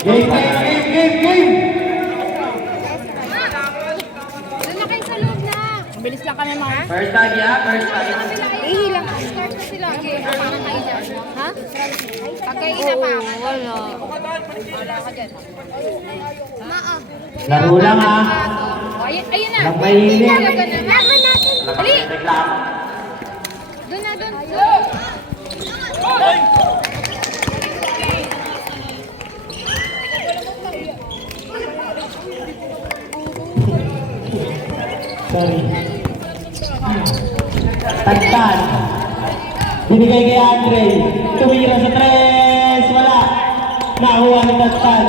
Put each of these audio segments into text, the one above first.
Game, game, game, game, game! Doon na kayo sa loob na. Mabilis lang kami mga. First time, yeah? First time. Ihilang. Start na sila. Okay, parang kayo dyan. Ha? Pagkain na pa. Wala. Wala ka dyan. Laro lang, ha? Ayun na. Magmainit. Laban natin. Dali. Reklamo. Doon na, doon. Sorry. Tagtan. Binigay kay Andre. Tumira sa tres. Wala. Nakuha ni Tagtan.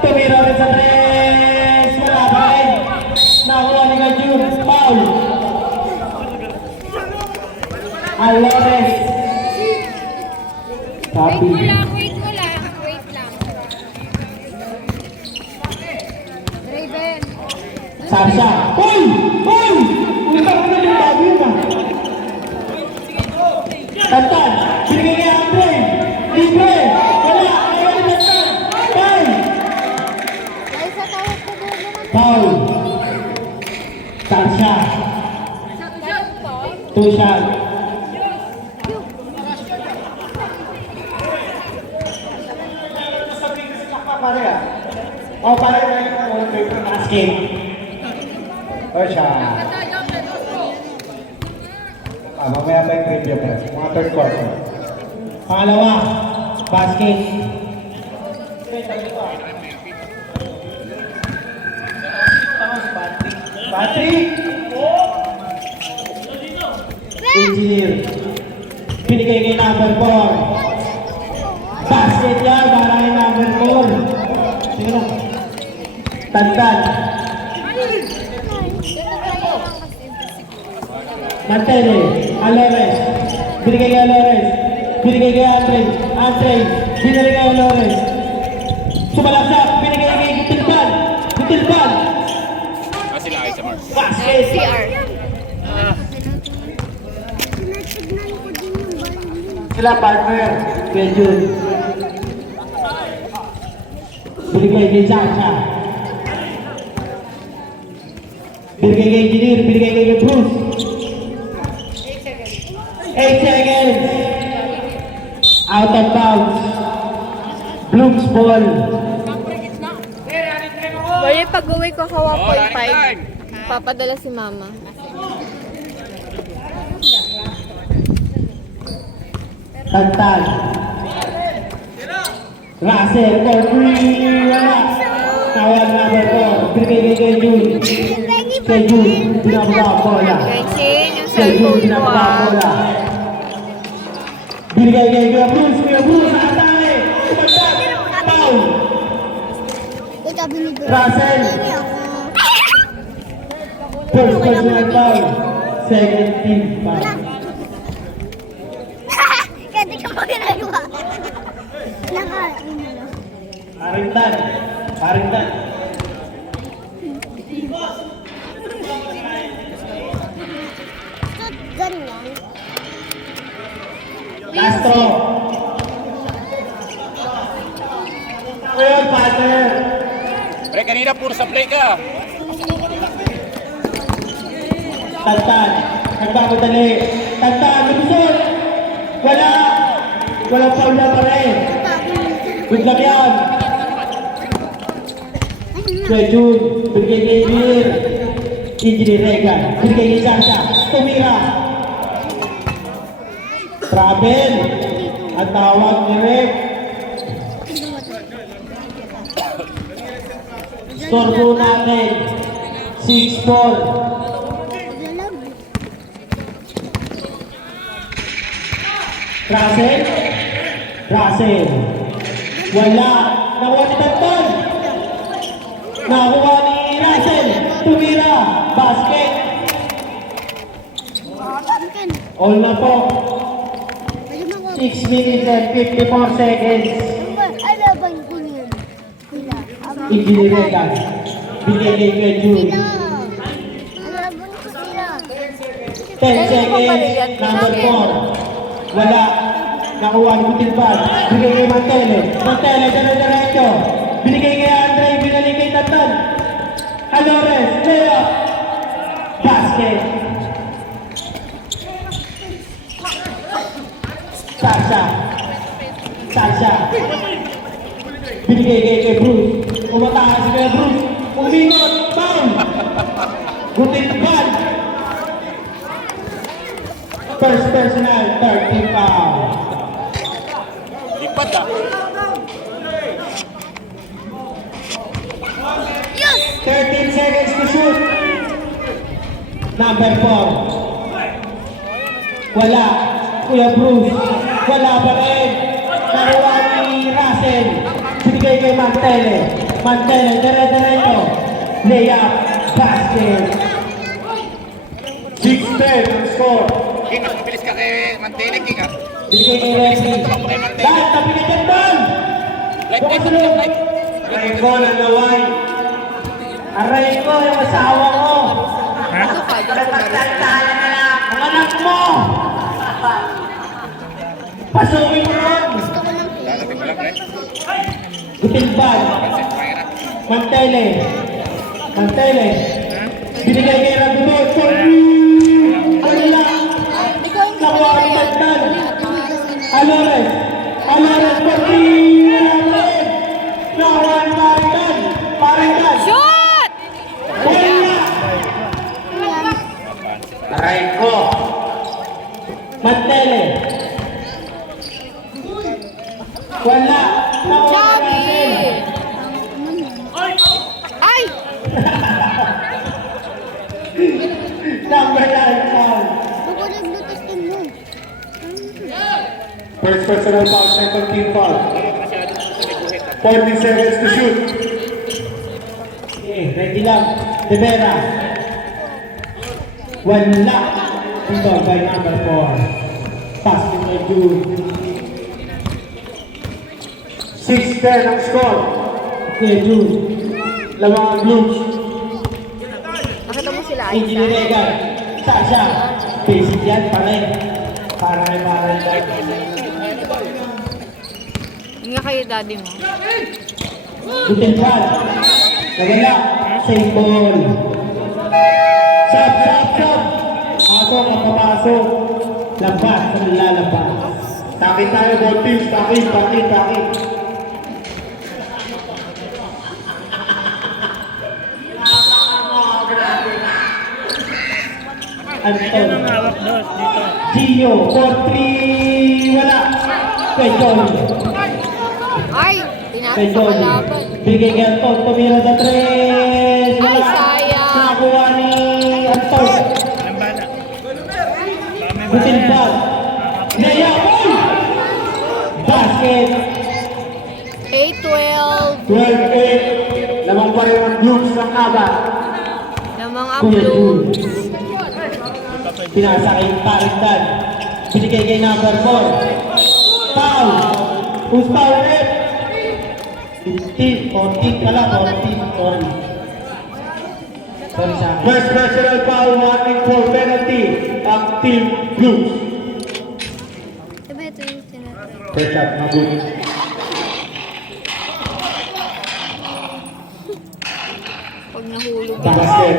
Tumira rin sa tres. Wala pa rin. Nakuha ni Kajun. Foul. Alores. Sabi. Wait lang. Wait lang. Raven. Sasha. Hoy! Hoy! Ulita ko na yung bago yun, ah. Tagtan. Binigay kay Andre. Libre. Wala. Ayaw ni Tagtan. Foul. Ay, sa tawag ko doon naman. Foul. Sasha. Two shot. Oh, pare na yung paper basket. Oh, siya. Mamaya tayong trivia pa. Mga third quarter. Pangalawa, basket. Patrick! Engineer. Binigay kay number 4. Basket yan, para kay number 4. Sige lang. Tagtan. Mantele. Alores. Binigay kay Alores. Binigay kay Andre. Andre. Binigay kay Alores. Sumalaksak. Binigay kay Gutilban. Gutilban. Sila ay sa Mars. Basket. CR. Sila partner. Kay Jun. Binigay kay Sasha. Binigay kay Engineer. Binigay kay Bruce. 8 seconds. Out of bounds. Bloom's ball. Bali, pag-uwi ko ka Oh, 1.5. Papadala si mama. Tagtag. Russell for 3. Wala. Tawag number 4. Binigay kay Jun. Kay Jun. Binababa ang bola. Guys, yung Kay Jun. cellphone ko Binababa ang bola. Binigay kay Kuya Bruce. Kuya Bruce. Atake. Tumagdag. Foul. Russell. First personal foul. Second team foul. Kasi ka mo ginagawa. Parintan. Parintan. Ganyan. Castro. Ngayon, partner. Pre, kanina puro sa play ka. Tantan. Nagpapadali. Tantan. Lumusot. Wala. Walang foul na pa rin. Good luck yan. Kuya Jun. Bigay kay Engineer. Engineer Regan. Bigay kay Sasha. Tumira. Travel. Ang tawag ni Rick. Score po natin. 6-4. Russell. Russell. Wala. Nakuha ni Tantan. Nakuha ni Russell. Tumira. Basket. All na po. 6 minutes and 54 seconds. Alaban ko yun. Engineer Regan. Bigay kay Kuya Jun. Alaban ko sila. 10 seconds. Number 4. Wala. Nakuha ni Kutilban. Bigay kay Mantele. Mantele, diretso. Binigay kay Andre, binalik kay Tatan. Alores, layup. Basket. Sasha. Sasha. Binigay kay Bruce. Umatakas si kay Bruce. Umingot. Foul. Gutin ban. First personal, 13 foul. Lipat ah. Yes! 13 seconds to shoot. Number 4. Wala. Kuya Bruce. Wala pa rin. Nakuha ni Russell. Binigay kay Mantele. Mantele, dire-diretso. Layup. Basket. 6-10 ang score. King, mas mabilis ka kay Mantele, King ah. Binigay kay Wesley. Lahat na pinigyan doon. Light, light, light, light. Aray ko na naway. Aray ko, yung asawa ko. Ito ka, dyan ko Nagpagsaltahan na lang ang anak mo. Pasukin mo ron. Gusto ko ng pink. Dadating mo lang, Ren. Gutilban. Pansin, kaya na. Mantele. Mantele. Binigay kay Ragudo. Wala. Ikaw yung Nakuha ni Tagdan. Alores. Alores. Wala. Nakuha ni Maritan. Maritan. Shoot! Wala. Aray ko. Mantele. Wala. Nakuha ni Johnny! Russell. Ay! Number 9 foul. Ako naglutos din nun. First personal foul, second team foul. 40 seconds to shoot. Okay, ready lang. De Vera. Wala. Ito by number 4. Pass to the June. 6-10 ang score. Okay, June. Lamang ang Blues. Nakita mo sila, Hindi Aisa? nilegal. Sasha. Basic yan, parin. Parin. Yun nga kayo, daddy mo. Butin one. Nagala. Same ball. Sub. Pasok, papapasok. Labas, lalabas. Takit tayo, both teams. Takit. Anton. Gio, 4-3, wala. Kay John. Ay! Kay Tinapos sa John. kalaban. Bigay kay Anton, tumira sa 3. Ay, sayang. Nakakuha ni Anton. Butin ball. Naya, boy! Basket. 8-12. 12-8. Lamang pa rin ang Blues ng Abat. Namang ang Kuya blue. Jun. Pinasa kay Parindan. Binigay kay number 4. Foul. Who's foul ulit? 15, 14 pala, 14, sorry. Sorry sa akin. First personal foul, warning for penalty. Ang team Blues. Diba ito yung tinatry? First shot, mabuti. Pag nahulog Basket.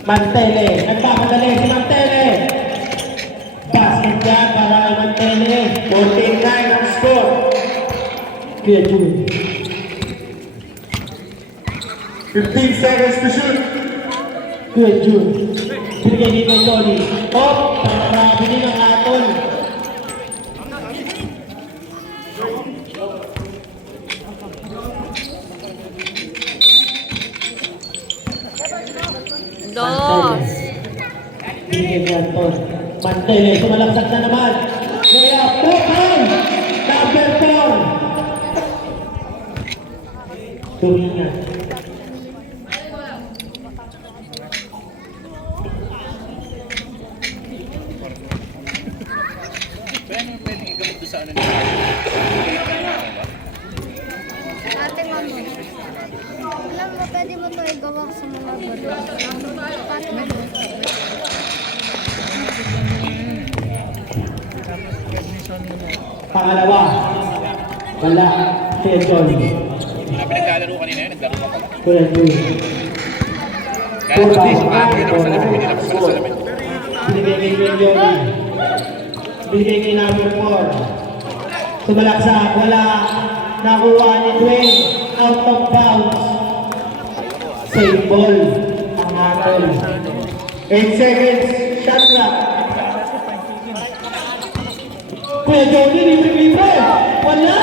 Mantele. Nagpapadali si Mantele. Basket dyan para kay Mantele. 14-9 ang score. Kuya Jun. 15 seconds to shoot. Kuya Jun. Binigay kay Tony. Oh, marami din ang atol. Dos. Binigay kay Anton. Mantele, sumalaksak na naman. Kaya, Pukan! Number 4. Turingan. Pwede igamit doon sa ano nila. Ate, mama. Alam mo, pwede mo ito igawa sa mga balo. Paano mo? Pangalawa. Wala. Kuya Johnny. Mga pinaglalaro kanina yun, naglaro ka pala. Kuya Johnny. Kaya hindi, sumagi na sa lamin, pinilabas pala sa lamin. Binigay kay Kuya Johnny. Binigay kay number 4. Sumalaksak, wala. Nakuha ni Dwayne. Out of bounds. Save ball. Ang hatol. 8 seconds. Shot clock. Kuya Johnny, libre-libre. Wala.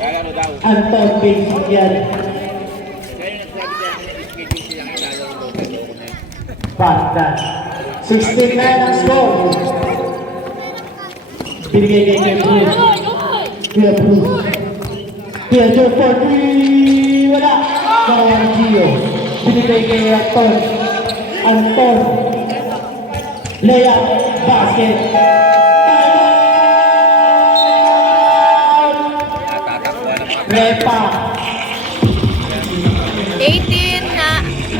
Kaya ano daw, Anton, basic yan. kaya yung nagsabi dyan, schedule silang ilalaro daw sa loob na yun. Basta. 16 na ang score. Binigay kay Kuya Bruce. Kuya Bruce. Kuya Joe for 3. Wala. Nakuha ni Gio. Binigay kay Anton. Anton. Layup. Basket. Natatakwa ng mga Repa. 18 na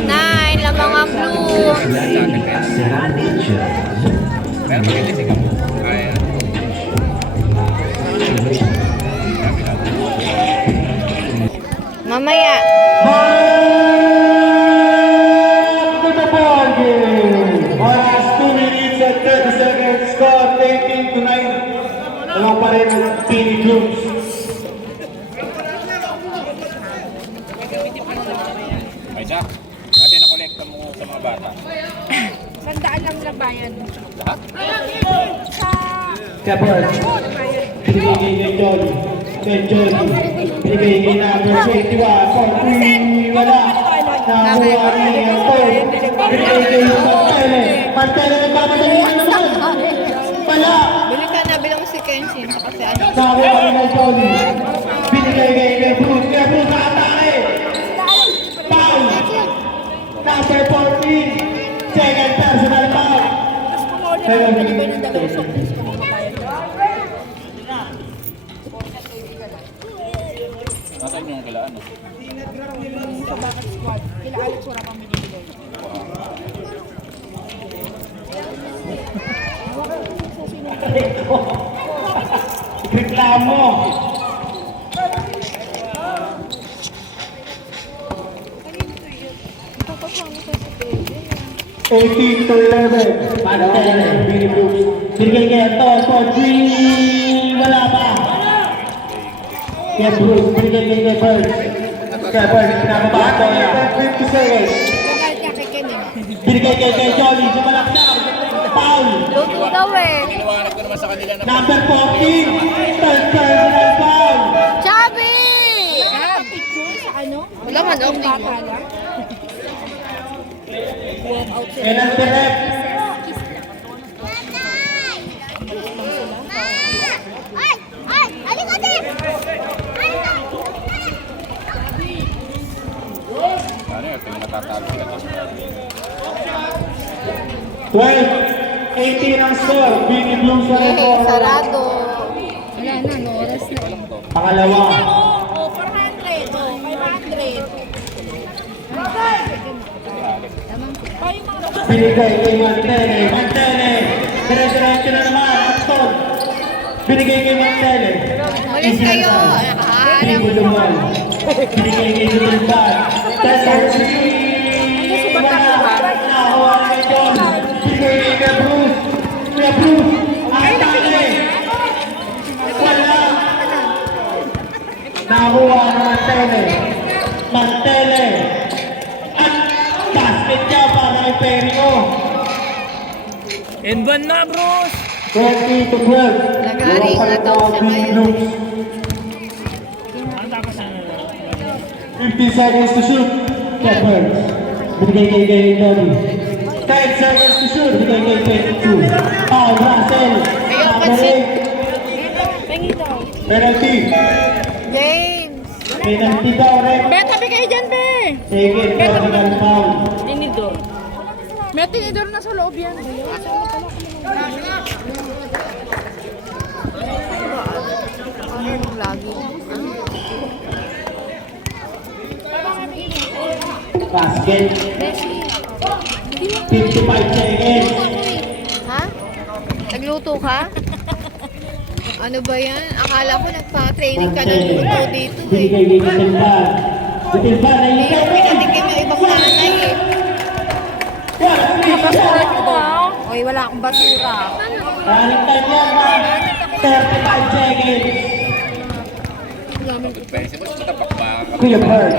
9 lamang ang blue. pero maganda si Kamu. Kaya, Mamaya. Back to the ball game. Last 2 minutes and 30 seconds. Score 18 to 9. Dalawa pa rin ang Pini Blooms. ay Jack, natin na-collecta mo sa mga bata. Sandaan lang lang bayan. Lahat? Kapag. Binigay kay Johnny. Kay Johnny. Binigay kay number 21. For 3. Wala. Nakuha ni Anton. Binigay kay Mantele. Mantele nagpapadali na naman. Wala. Bili ka na bilang si Kenshin. Kasi ano. Nakuha ni kay Johnny. Binigay kay Bruce. Kaya Bruce nakatake. Foul. Number 14. Second personal foul. Nasaan yung kailangan? No? Reklamo. Eighteen to 11. Mantele. Billy Brooks. Binigay kay Anton for 3. Wala pa. Kaya Bruce. Binigay kay Bird. Kaya Bird. Pinababa ko niya. 50 seconds. Binigay kay Johnny. Sumalaksak. Foul. Luto daw eh. Iniwanag ko naman sa kanila na Number 14. Third personal foul. Chubby! Wala man daw dito. And ang direct. Ay! Ay! Halika din! ano yun, kung natatago ka. 12. 18 ang score. Bini Blooms na rin. Eh, sarado. Wala na, no oras na. Pangalawa. 400. 500. Binigay kay Mantele. Mantele. Dire-diretso na naman. Anton. Binigay kay Mantele. Ulis kayo. Hindi mo lumal. Binigay kay Zulban. Nakuha kay John. Binigay kay Bruce. Kaya Bruce. Atake. Wala. Nakuha ng Mantele. Mantele. At basket niya para kay Perio. Enban na, bros! 20 to 12. Nag-aaring na daw siya ngayon. 50 seconds to shoot. Shepard. Binigay kay Johnny. 10 seconds to shoot. Binigay kay 22. Foul, Russell. pansin. Penalty. James. Penalty daw rin. Beto, bigay dyan, be. Second personal foul. Tinidor. May tinidor na sa loob yan. Lagi. Basket. 55 seconds. Ha? Nagluto ka? Ano ba yan? Akala ko nagpa-training ka ng luto dito eh. Binigay kay Gutilban. Gutilban, Hindi naiiyak yung pinatikim yung ibang nanay eh. Oy, wala akong basura. Running time yan, ma'am. 35 seconds. Pwede mo, matapak ba? Kuya Bird.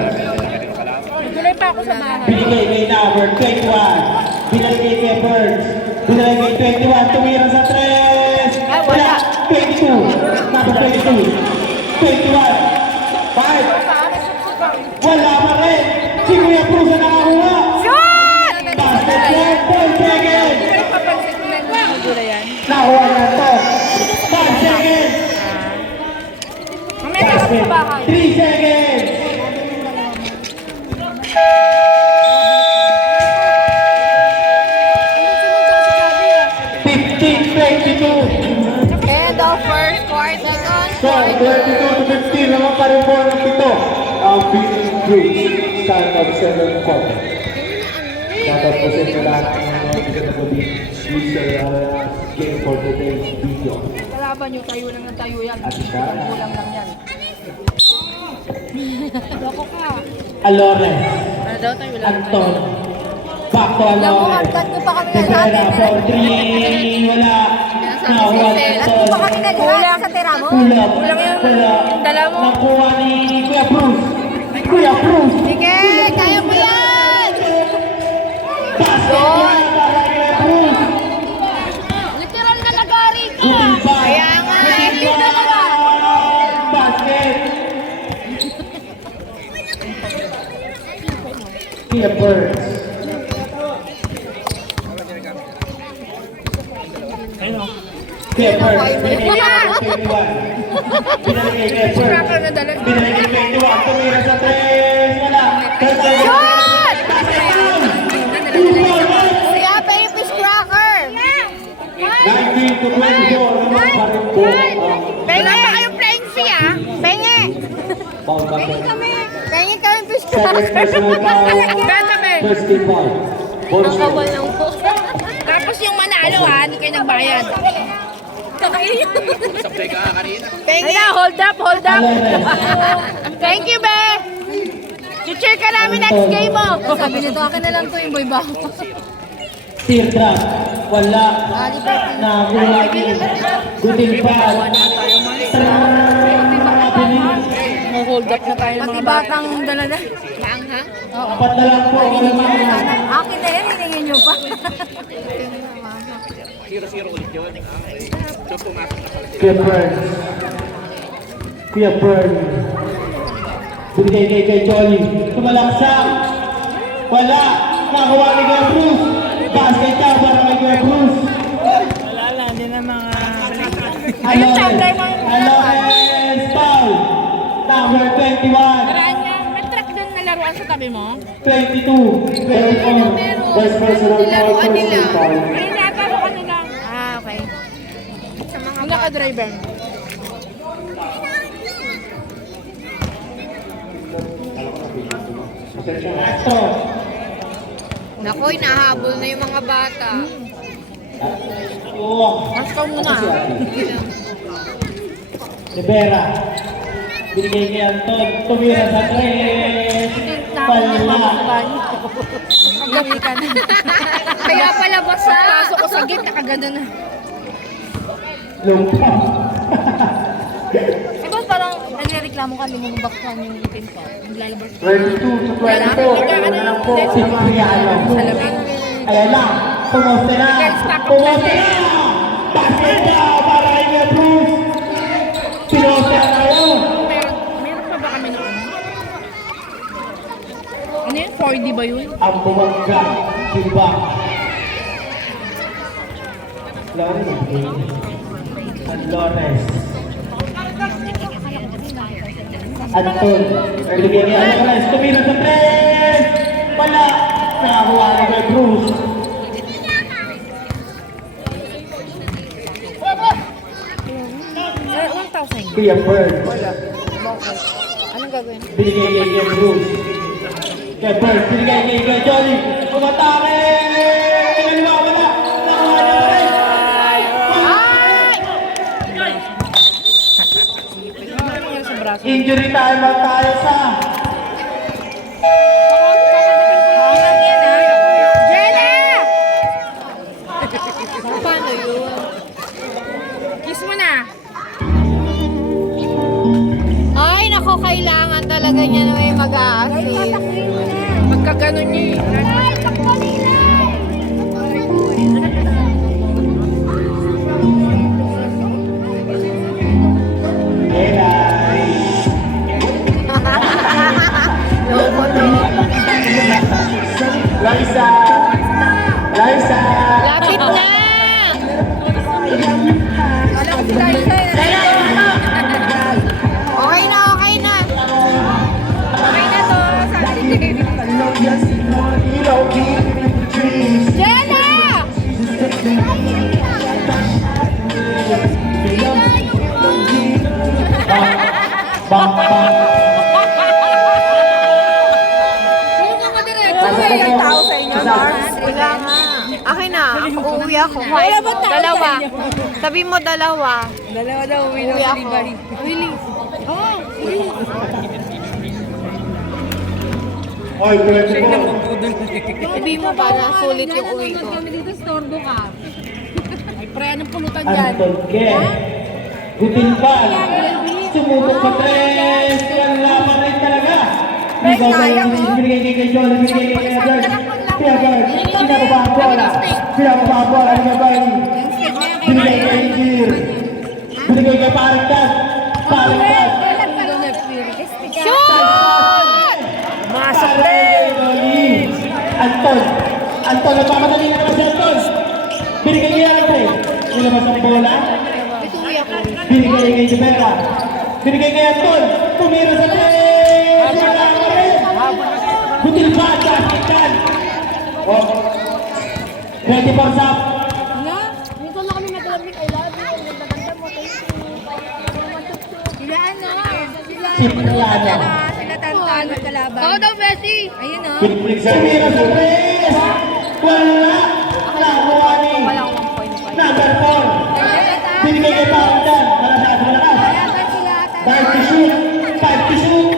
Tuloy pa ako sa bahay. Binigay kay number 21. Binigay kay Birds. Binigay kay 21. Tumira sa 3. Wala. 22. Number 22. 21. 5. Wala pa rin. Si Kuya Cruz na nakakuha. Shot! Basket yan. 10 seconds. Papansin ko na yung gula yan. Nakuha na to. 5 seconds. Mamaya ka sa bahay. 3 seconds. And the first quarter on. So, 22 to 15 naman pa rin po ng pito. Ang Beating Bridge. Stand of 7 point. Dapat po sa inyo lahat ng mga bigat na gabi. Use your game for today's video. Kalaban nyo, tayo lang ng tayo yan. At siya, Kulang lang yan. Loko ka. Alores. Ano daw tayo lang? Anton. Back to Alam mo, Alores. hanggang ko pa kami Rivera naghahatid. for 3. Wala. Nakuha na At to. ko pa kami naghahatid sa tira mo. Kulang. Kulang yung dala mo. Nakuha ni Kuya Cruz. Kuya Cruz. Sige, kaya mo yan! Basket yan para kay Kuya Cruz. Literal na nagari ka! Gutilban. Kaya nga, hindi na naman. Basket. Kuya Birds. Kuya Birds. Binigay kay 21. Binigay kay Birds. Ka na dala. Binigay kay 21. Tumira sa 3. Wala. Shot! Kuya, pay fish cracker. 19 to 24 naman pa rin po ang Penga pa kayong flying fee ah! Penge. foul bucket. Penge kami fish Second cracker. personal foul. Beta me! First team foul. Bonus Kabal point. lang po. Tapos yung manalo ha, hindi kayo nagbayad. Sablay ka kanina. Penga, hold up, hold up! Thank you, be! Teacher ka namin next game mo! Sabi nito, akin na lang to yung boy ba? Teardrop. Wala. Nakuha ni Gutilban. Hold up na tayo Pati batang dala na. Lang ha? Apat na lang po. Walang mga. Akin na yan, hiningin nyo pa. 0-0 ulit yun. So, pumasok na pala sila. Kuya Burns. Kuya Burns. Binigay kay Jolly. Tumalaksak. Wala. Nakuha ni Kuya Bruce. Basket ka para kay Kuya Bruce. Wala lang, hindi na mga... Alores foul. Number 21. Karanya, may track doon na laruan sa tabi mo? 22. 24. First personal foul. First team foul. Ay, natalo ka na lang. Ah, okay. Sa mga naka-driver. Astro. Nakoy, nahabol na yung mga bata. Oh. Mas ka muna. Rivera. Binigay kay Anton. Tumira sa 3. Pala. Gamitan. Kaya pala basa. Pasok ko sa gate, nakaganda na. Lumpa. Eh, boss, parang nagre-reklamo ka, hindi mo mabaktan yung itin ko. Lalabas. 22 to 24. Wala na lang po. Si Mariano. Ayan na. Pumoste na. Pumoste na. Basket na para kay Kuya Bruce. Pilote na tayo. Meron pa ba kami noon? Ano yun? 4D ba yun? Ang bumangga. Diba? Alores. Anton. Binigay kay Alores. Tumira sa 3. Wala. Nakakuha ni Kuya Bruce. Kuya Burns. Anong gagawin? Binigay kay Kuya Bruce. Kuya Burns. Binigay kay Kuya Johnny. Umatake! Kinaliwa. Wala. Nakuha ni Alores. Injury time lang tayo sa Jenna! Paano yun? Kiss mo na. Ay, nako, kailangan talaga niya na may mag-a-assist. Magkaganon niya eh. Ay, kapalilay! Elay. Loko to. Liza! Liza! Lapit na! Wala ko si Liza eh. Okay na, okay na. Okay na to. Sabi ni Jenna! Bang, bang. May tao sa inyo, Mars? Wala nga. Akin na. Uuwi ako. Dalawa. Sabi mo dalawa. Dalawa daw, uwi Uuwi daw sa ako. Libari. Really? Oh, really? Oy, pwede po. Sabi mo para sulit yung uwi ko. Kami dito, storbo ka. Ay, pre, anong pulutan dyan? Anton Ke. Gutilpan. Sumubok sa tres. Wala pa rin talaga. Ikaw sa yung binigay kay John. Binigay kay John. Pinababa ang bola. Pinababa ang bola. Binigay kay Jir. Binigay kay Paragdan. Paragdan. Shoot! Masok din! Anton! Anton, nagpapadali na naman si Anton! Binigay kay Andre! Nilabas ang bola. Uwi ako. Binigay kay Jubera. Binigay kay Anton! Tumira sa tres! Wala ka rin! Butil pa! Kakikan! Oh. Ready for zap! Minsan lang kami nag-lamig. I love you. Ang ganda mo. Thank you. Sila ano? Sila Simplano. Sila Tantan, magkalaban. Oo daw, Bessie. Ayun o. Tumira sa tres! Wala! Nakuha ni Wala akong 1.5. number 4! Binigay kay Paragdan! Malakas, malakas! Kalaban sila. Time to shoot! Time to shoot!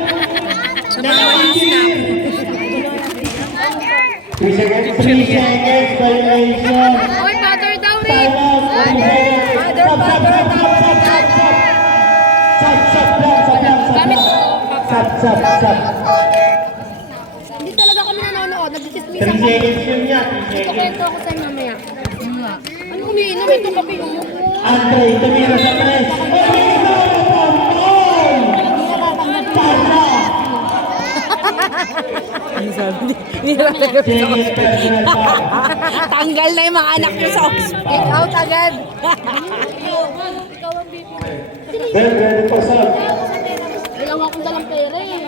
3 seconds violation! Oy, father daw eh. Time out! Sub! Hindi talaga kami nanonood. 3 Nagdismisan kami. seconds yun niya! 3 seconds! Kwento ako sa'yo mamaya. Ano umiinom? Ito kape mo. Andre, tumira sa tres! Tumira! Pompon! Tara! Sige, personal foul. Tanggal na yung mga anak nyo sa hospital. Kick out agad. Ready for serve. Wala nga akong dalang pera eh.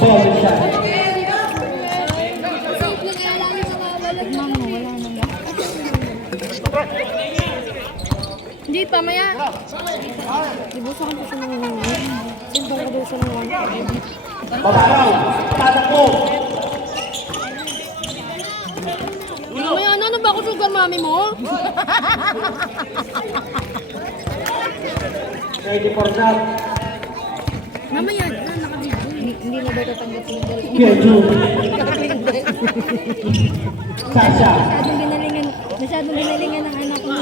Ball shot. Hindi pa, maya. Ibusa ko pa sa mga Sintong ko daw sa mga Babaraw! Tatakbo! Mamaya, ano ba ako sugar mami mo? Ready for zap. Mamaya, nakabidyo. Hindi na ba tatanggap yung dalawa? Keju. Sasha. Masyadong ginalingan ng anak niya.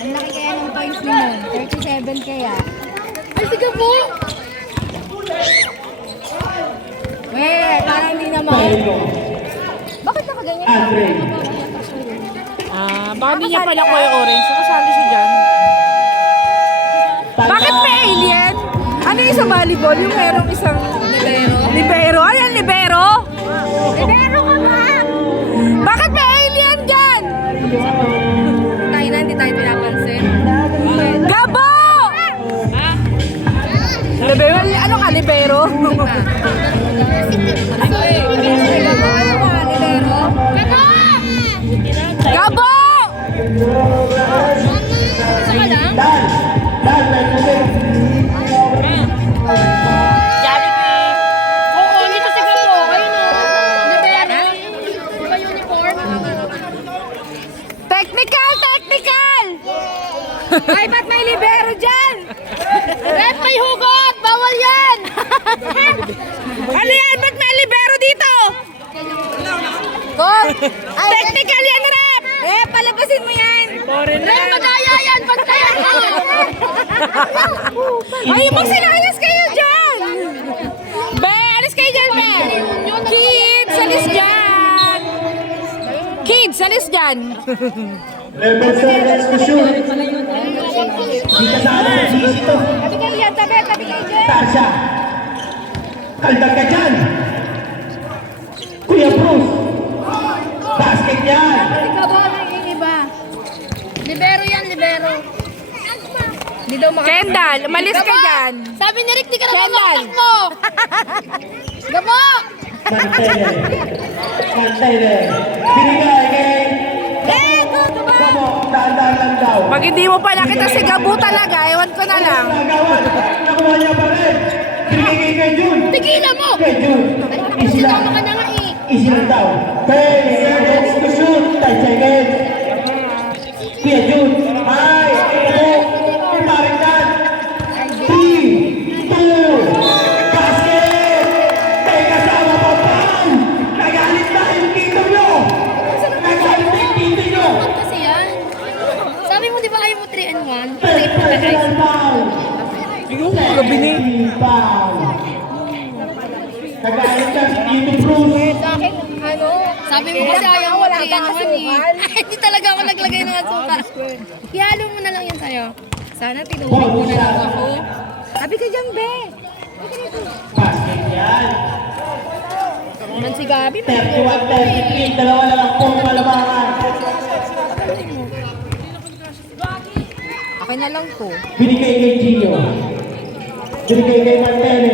Ang laki kaya ng points mo. 37 kaya. Ay, sige po! Parang hindi naman. Paolo. Bakit nakaganyan? Andre. Baka hindi niya pala kuya orange. Nakasali siya dyan. Bakit may alien? Ano yung sa volleyball? Yung merong isang libero? Libero? Ano yung libero? Libero ka ba? Bakit may alien dyan? Tayo na, hindi tayo pinapansin. Gabo! Libero? Ano ka, libero? Gabo! Isa ka lang? Dan! Dan, may pusin. Oo, dito si Gabo. Ayun o. Ay, ba't may libero dyan? Rep, may hugot! Bawal yan! Ano yan? Ba't may libero dito? Technical yan, Rep! Rep, palabasin mo yan! Rep, madaya yan! Bantayan mo! Ay, magsilayas kayo dyan! Be, alis kayo dyan, Be! Kids, alis dyan! Kids, alis dyan! 11 seconds to shoot. Di kasama sa GC to. Tabi kayo yan, tabi kayo dyan! Tarsha. Kaldag ka dyan. Kuya Bruce. Basket yan. Ikaw ba yung iba? Libero yan, libero. Kendall, umalis ka dyan! Sabi ni Rick, di ka na Kendall. mo! Gabo! Mantele. Mantele. Binigay kay... Gabo, daan-daan lang daw. Pag hindi mo pa nakita si Gabu talaga, ewan ko na lang. Nagawan. Nakuha niya pa rin. Binigay kay June. Tigilan mo! Kay June. Easy lang. Sinama ka na nga eh. Easy lang daw. 10 seconds to shoot. 10 seconds. Kuya June. Ay, ito. Iparintan. 3, 2, basket! May kasama pa pang! Nagalit na yung tito nyo! Nagalit na yung tito nyo! Kasi yan. Sabi mo, di ba ayaw mo 3 and 1? Third personal foul! gabi na Foul! Nagalit na si Tito Bruce! Sabi mo kasi ayaw mo 3 and 1 eh. Hindi talaga ako naglagay ng asuka. Ihalo mo na lang yan sa'yo. Sana tinuloy mo na lang ako. Sabi ka dyan, Be! Basket yan! Man si Gabi, 31-33, dalawa na lang pong malabangan. Okay na lang to. Binigay kay Gio. Binigay kay Mantele.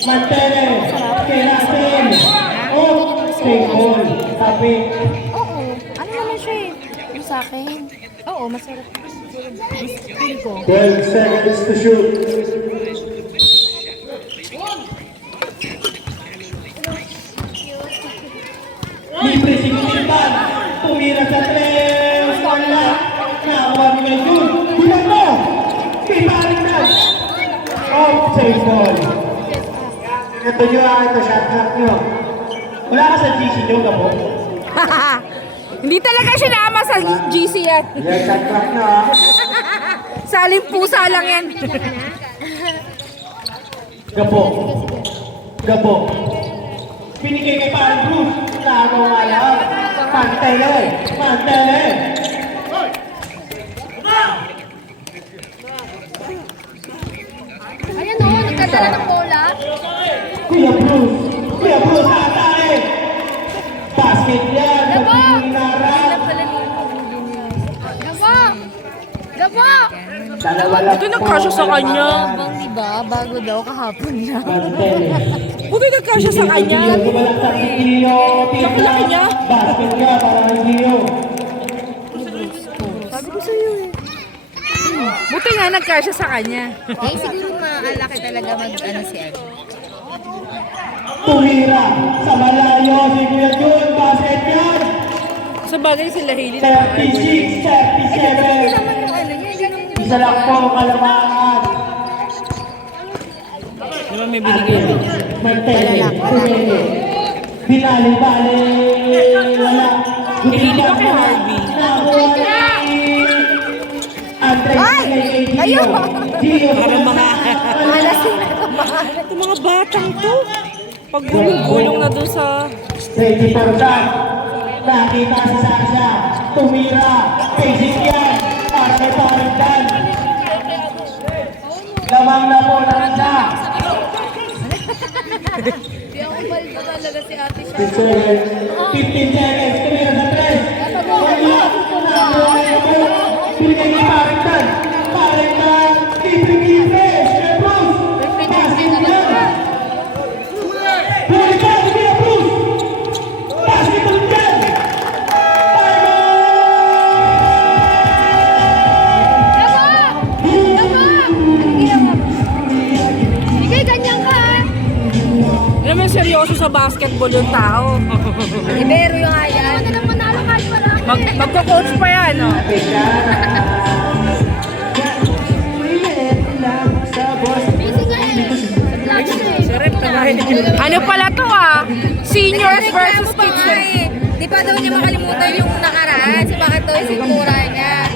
Mantele. Kay Nastin. Oh, kay Paul. Sabi, Oo. Ano naman siya eh? yung sa akin. Oo, masarap. Feel ko. 12 seconds to shoot. libre si Kulipan. Tumira sa 3. Wala. Nakawa ni kay June. Bilang mo. Kay Parintan. Oh, save ball. Ito nyo ito shot clock nyo. Wala ka sa GC nyo, Gabo. Hindi talaga sinama sa GC yan. Yan, shot clock nyo ah. Saling pusa lang yan. Gabo. Gabo. Binigay kay Parang Bruce. Tago nga lang. Mantele. Mantele. Ayan o, nagkadala ng bola. Kuya Bruce. Kuya Bruce, atake. Basket yan. Gabo! Narat. Gabo! Gabo! Dalawa lang Ito nagkasya sa kanya. Bang diba, bago daw kahapon na. Mantele. Buti nagkasya sa kanya. Gumalaksak si Gio. Laki niya. Basket niya para kay Gio. Sabi ko sa'yo eh. Buti nga nagkasya sa kanya. Eh, siguro maalaki talaga mag-ano si Ed. Tumira sa malayo si Kuya Jun. Basket yan. Sa bagay sila Hailey 36, 37. Isa lang po kalamangan. naman may binigay. Mantele. Tumili. Binali-bali. Wala. Hailey ba kay Harvey? Nakuha ni Andre. Kayo! Gio. Ito mga batang to. Pag gulong-gulong na doon sa... Ready for shot. Nakita si Sasha. Tumira. Facing yan. Para kay Parintan. Lamang na po ng isa. Hindi ako malito talaga si ate siya. 15 seconds. Tumira sa 3. Wala. Binigay ni Parintan. Parintan. Libre-libre. Kuya Bruce. Basket yan. Parintan. Kuya Bruce. Basket ulit yan. Sige, ganyan ka ha. Alam mo, seryoso sa basketball yung tao. Libero yung ayan. Ano naman manalo kahit wala. Magko-coach pa yan, no? Pesa. Ano pala to ah? Seniors versus kids. Di pa daw niya makalimutan yung nakaraan. Si bakit daw yung sikmura niya.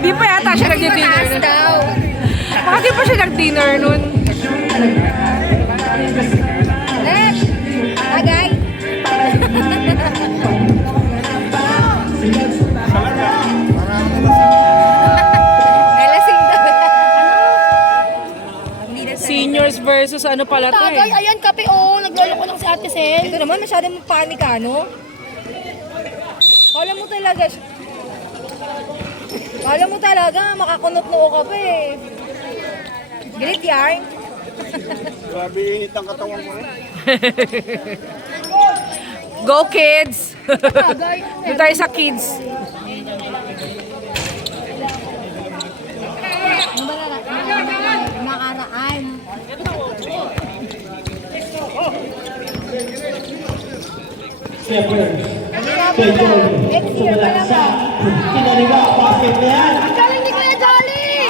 Di pa yata siya nag-dinner Mataas nun. daw. Bakit di pa siya nag-dinner nun? Left. Agay. Nalasing daw. Seniors versus ano pala to Tagay, eh. ayan kape oh. Nagloloko lang si Ate Sel. Ito naman masyadong panika, no? Kala mo talaga, makakunot noo ka pa eh. Galit yarn. Grabe init ang katawan mo rin. Go kids! Tagay. Doon tayo sa kids. Nakaraan. Shepherd. Sumula sa kinaliwa. Basket na yan. Ang galing ni Kuya Jolly!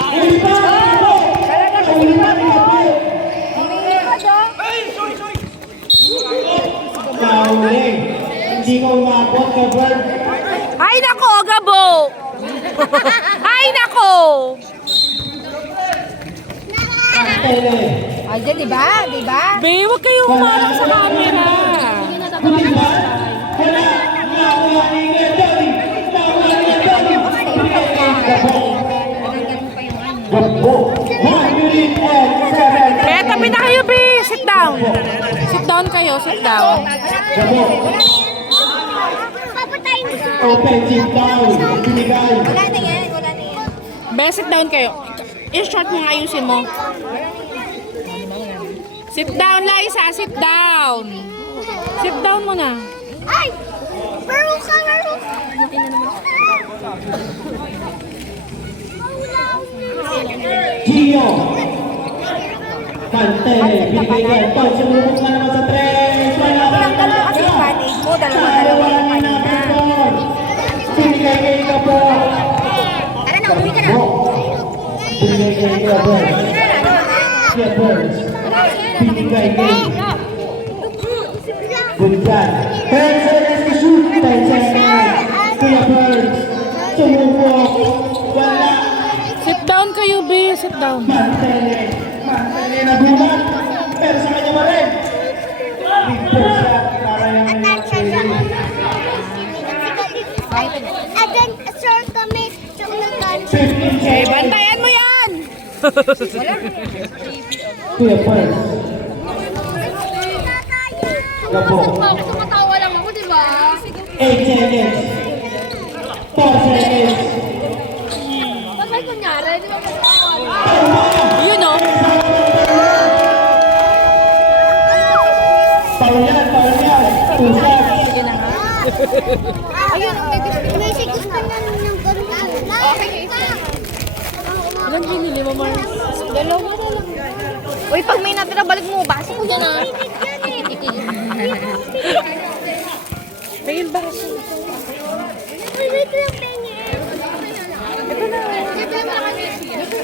Nahuli. Hindi ko umabot ka, Bird. Ay nako, Gabo! Ay nako! Pantele. Ay, dyan, diba? Diba? Be, huwag kayong humarang sa camera. Diba? Wala. Nakuha ni Gerdoni. Nakuha ni Gerdoni. Gabo. 1 minute and 7 Kaya tabi na kayo, Be. Sit down. Sit down kayo, sit down. Gabo. Papatayin mo siya. Offensive foul. Binigay. Wala na yan, wala na yan. Be, sit down kayo. I-short mo nga, ayusin mo. Sit down, Liza. Sit down. Sit down muna. Ay! Laro ka, laro ka. Gio. Pantele. Binigay Gerdon. Sumubok na naman sa 3. Wala pa ang Dalawa kasi yung panig mo, dalawa-dalawa yung panig na. Binigay kay Gabo. Tara na, umuwi ka na. Binigay kay Gabo. Shepherd. Binigay kay Bundan. 10 seconds to shoot. 10 seconds. Kuya Bird. Sumubok. Wala. Sit down kayo, Be. Sit down. Mantele. Mantele na bulat. Pero sa kanya pa rin. Big push shot para yung At then, sir, kami sa ulagan. 15 seconds. Bantayan mo yan! Kuya Bird. Gabo. Tumatawa lang ako, di ba? 8 seconds. 4 seconds. Pag may kunyari, di ba? Yun o. Foul yan. 2 shots. Ayun, may sigus pa na ng ganun. Okay. Ilang binili mo, Mars? Dalawa na lang. Uy, pag may natira, balik mo. Basi ko dyan ah. Tingin ba kasi? Wait lang, pengi. Ito na. Ito na.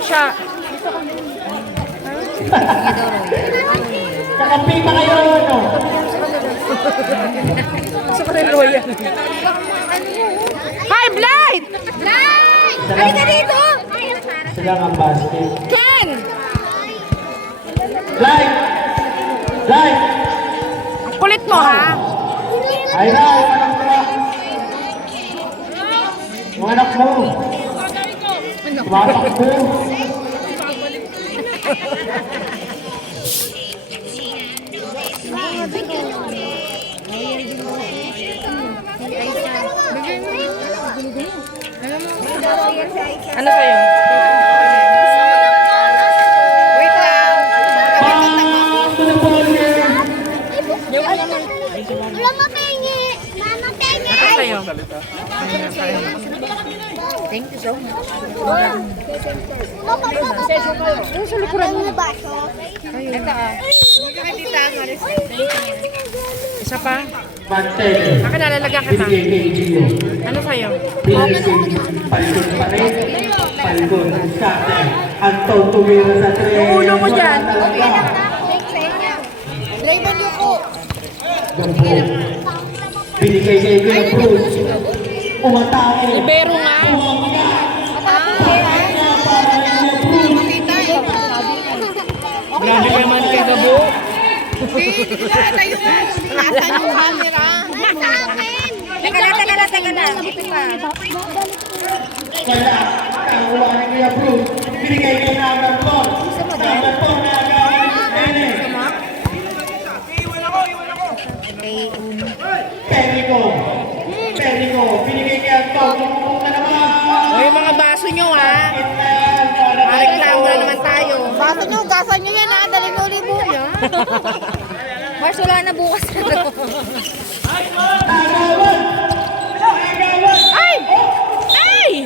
Siya. Kakampi pa kayo, no? Gusto ko rin loyal. Hi, Blight! Blind! Halika dito! Sila ang basket. Ken! Light! Light! Kulit mo, ha? Ay na, yung anak mo. Tumatakbo. Ano sa'yo? Wait lang. To the ball here. Wala mapengi. Mama, pengi. Ano sa'yo? Thank you so much. Yung sa likuran mo. Ito ah. Isa pa? Mantele. Akin nalalagyan kita. Binigay kay Gio. Ano sa'yo? Pinagsin. Palgon pa rin. Palgon. Sate. Anton tumira sa 3. Ulo mo dyan. Wala talaga. Driver Binigay kay Kuya Bruce. Umatake. Libero nga. Umamaga. Kaya para kay Kuya Bruce. Grabe ka naman kay Gabo. Teka na. Kaya, nakuha ni Kuya Bruce. Binigay kay number 4. Number 4 na agawin ni Nene. Perico. Binigay kay Anton. Tumutok na naman. O yung mga baso nyo ha. Reklamo na naman tayo. Gasan nyo yan ha. Dali mo ulit mo nyo. Mars, wala na bukas na to. Agawan! Agawan! Ay! Ay!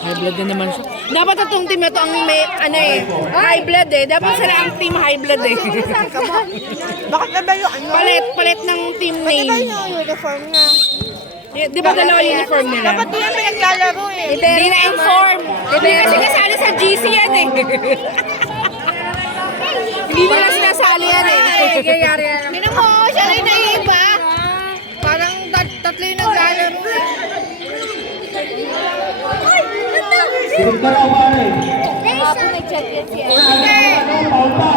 High blood na naman siya. Dapat itong team na to ang may, ano eh, high blood eh. Dapat sila ang team high blood eh. Bakit na ba yung ano? Palit ng team Bakit ba name. yung uniform nga? Di ba dalawa uniform nila? Dapat di yan pinaglalaro eh. Hindi na-inform. Hindi kasi kasali sa GC yan eh. Hindi nila sinasali yan eh. Tinan mo, siya rin naiiba. Parang tatlo yung naglalaro eh. Sigit ka raw, pare. Ako may check yan si Paul pa.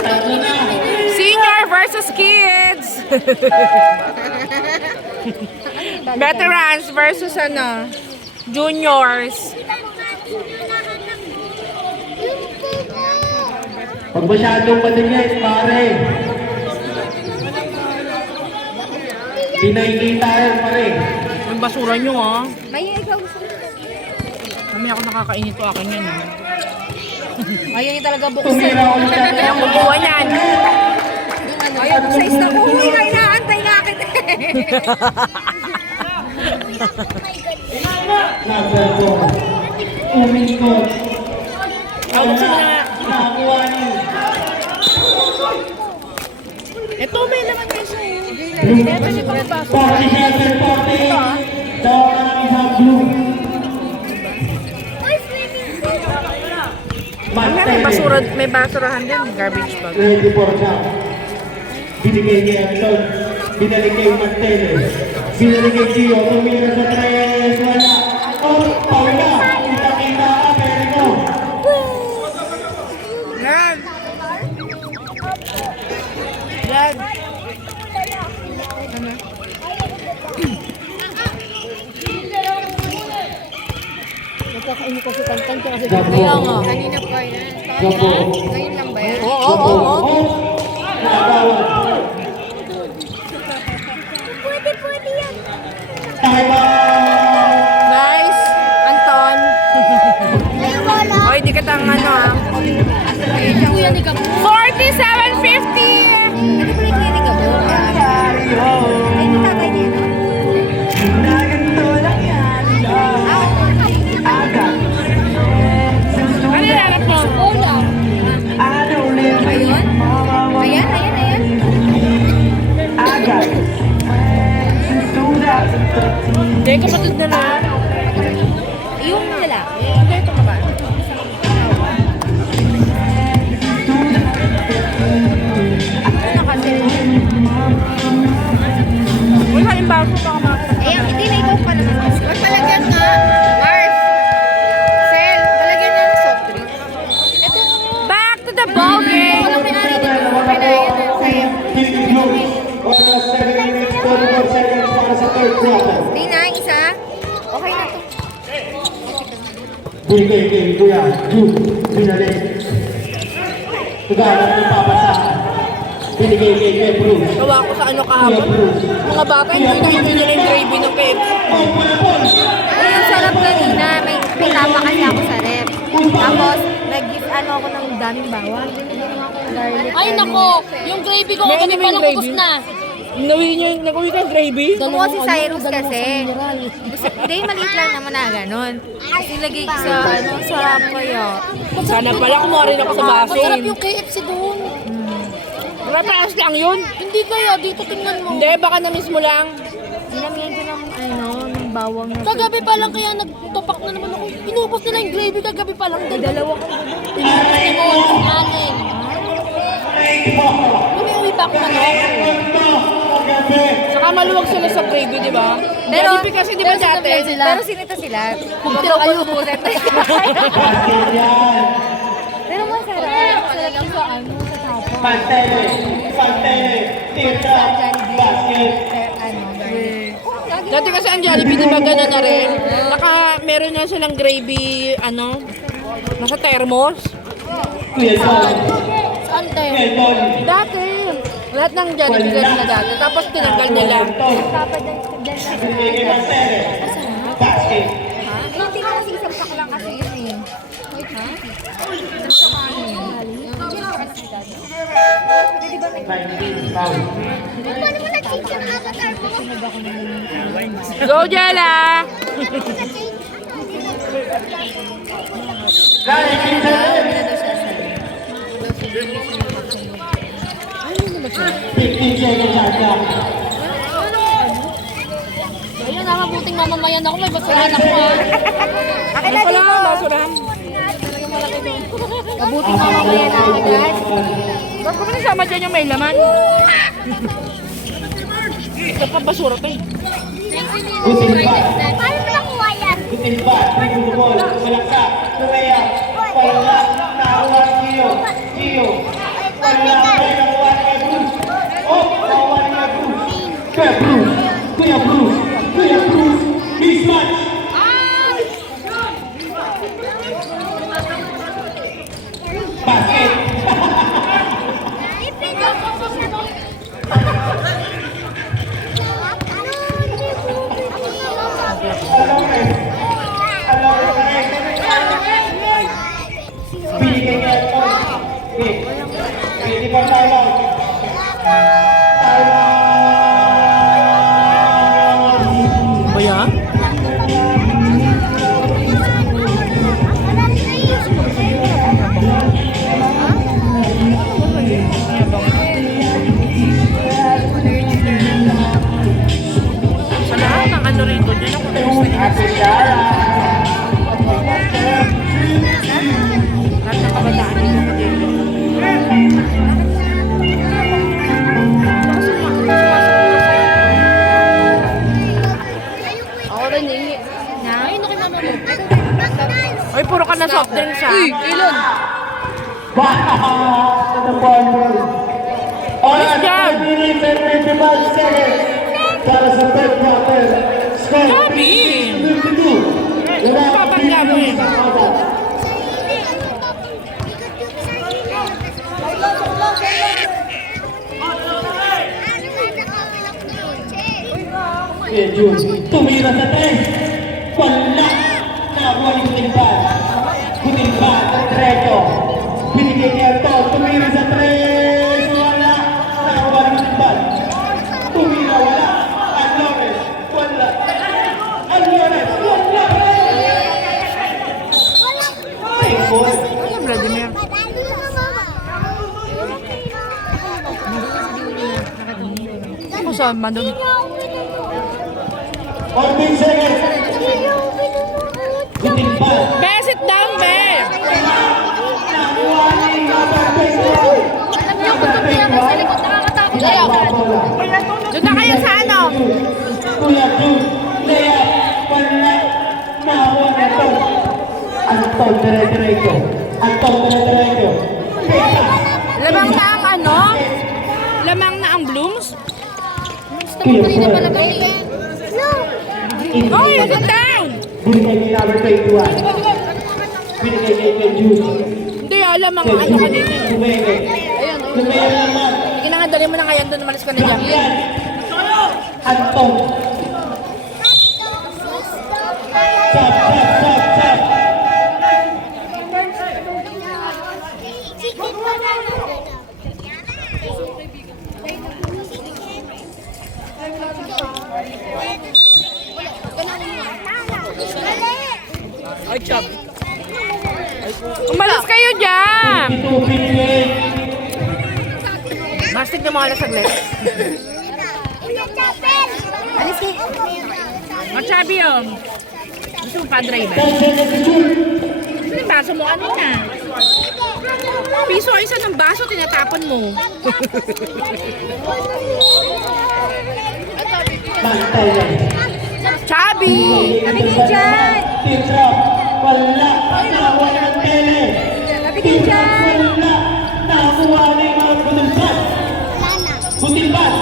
Tatlo na. Senior versus kids. Veterans versus ano, juniors. Pag masyadong matingin, pare. Di nakikita yan, pare. Ang basura nyo ah. May ikaw gusto mo. Mamaya ako nakakainit to akin yan ah. Ayun yung talaga buksan. Tumira ulit yan. Kaya kukuha yan. Ayun, size na uwi na inaantay na akin. Number 4. Umingkot. Nakakuha ni. Ito may naman kayo siya eh. 47-40. Daw ang isang blue. May basurahan din, garbage bag. 24 siya. Binigay kay Anton. Binalik kay Marteles. Binalik kay Gio. Tumira sa 3. Wala. Oh, Paula. Kita-kita ka, Perico. Yan. Yan. Nagkakainit kasi tantan ka kasi. Kaya nga. Kanina pa yan. Gapo. Ngayon lang ba yan? Gapo. Nakagawad. Pwede yan. Time out! Nice, Anton. Ay, wala. Hoy, di ka tang ano ah. Kuya ni Gabo. 47.50! Ano ba yung kuya ni Gabo? Ay, hindi tatay niya, no? Ano nilalap mo? Ulo. Ayun? Ayan. Hindi, kapatid na lang. Yung lalaki. Ito ka ba? Ano kasi? Wala yung bago pa ka Ayan, hindi na ikaw pa naman kasi. Ba't palagyan nga? Mars. Sel, palagyan na ng soft drink. Back to the ball game! Walang may-ari dito. Okay na, yan na sa'yo. Team Blue. Almost 7 minutes, 44 seconds para sa third quarter. Hindi na, isa. Okay na to. Binigay kay Kuya Jude. Binalik. Tugalan ng papasa. Binigay kay Kuya Bruce. Gawa ko sa ano kahapon. Mga bata, hindi nila yung gravy ng KFC. Ay, ang sarap kanina. May tama kasi ako sa rep. Tapos, nag-give ano ako ng daming bawang. Binigyan ako ng garlic. Ay nako, yung gravy ko May kasi ano ba yung palang gravy? ubos na. Nag-uwi ka ng gravy? Kumuha si Cyrus kasi. Hindi, maliit lang naman na ganun. Kasi lagi sa, ano, sarap kayo. Sana pala kumuha rin ako sa basin. Masarap yung KFC doon. Reference lang yun. Hindi kaya, dito tingnan mo. Hindi, baka na-miss mo lang. Nilamihan ko ng bawang na. Kagabi pa lang kaya nagtupak na naman ako. Inubos nila yung gravy kagabi pa lang. Dalawa ko. Inubos ni mo yung anin. Umiuwi pa ako manok. Saka maluwag sila sa gravy, di ba? Jollibee kasi di ba dati? Pero sinita sila. Kumtira kayo ubusin. Pero masarap. Talagang sa ano, sa tapa. Pantene, tita, basket. Dati kasi ang Jollibee, di ba gano'n na rin? Meron na silang gravy, nasa thermos. Kuya John, Saan tayo? Kuya John. Dati. Lahat ng Jollibee gano'n na dati. Tapos tinanggal nila. Papa, dyan Bibigay ng pere. Basket. Hindi na kasi isang pack lang kasi yun eh. Wait, ha? Isang pack lang yun. 19 pounds. Paano mo na-change yung avatar mo? Go, Jella! Guys, 15 seconds. 15 seconds ata. Ayun na, mabuting mamamayan ako. May basurahan ako ha. Ano pala ang basurahan? Mabuting mamamayan ako guys. Ba't ko nasama dyan yung may laman? Ito pa basura to eh. Butin ba? Paano mo nakuha yan? Butin ba? Tributol, malaksak, lumaya, palala, nakuha Gio, Gio. Wala pa rin nakuha kay Bruce. Oh, nakuha ni kay Bruce. Kuya Bruce, Kuya Bruce, Kuya Bruce, mismatch. Basket. Binigay niya ito. Hindi pa tayo. Ba yan? Sa lahat ng ano rito, dyan ako lahat ng kabataan dito ko dito. Ako rin hingi. Na? Ayun, nakinama mo. Ay, puro ka na soft drinks ha. Ilon. The ball. Oras job. 5 minutes and 25 seconds. Para sa third quarter. Score Gabi. 52. Wala Papangga mo eh. Kuya Jun, tumira sa 3. Wala. Nakakuha ni Butimba. Butimba, Reto. Binigay niya ito. Tumira sa 3. Wala. Nakakuha ni Butimba. Tumira, wala. Alores, wala. Alores, wala. Take ball. Ano, Vladimir? Ako sa madumi. 14 seconds. Butimba. Be, sit down, be! Nakuha ni number 21. Alam niyo, gutom niya ako sa likod. Nakakatakot kayo. Doon na kayo sa ano? Kuya Jun, Lea, wala. Nakakuha na ito. Anton, dire-diretso. Anton, dire-diretso. Lamang na ang ano? Lamang na ang blooms? Kuya Kanina Paul. pala kami. Oh, sit down! Binigay ni number 21. Binigay kay Jun. Hindi, lamang ang ano kanina. Lumere. Lumere naman. Sige na nga, dali mo na kaya doon, umalis ka na dyan. Yan. Anton. Chop, chop, chop, chop. Ay, chop. Umalis kayo dyan! 52 binigay. Mastig na mga saglit. Alis kayo. Machabi yun. Gusto mo pa-dry ba? 10 seconds to shoot. Ano yung baso mo? Ano na? Piso isa ng baso, tinatapon mo. Pantene. Chabi! Sabi ka dyan! Team drop. Wala. Nakuha ng tele. Team drop. Wala. Nakuha na yung mga butilbat. Butilbat.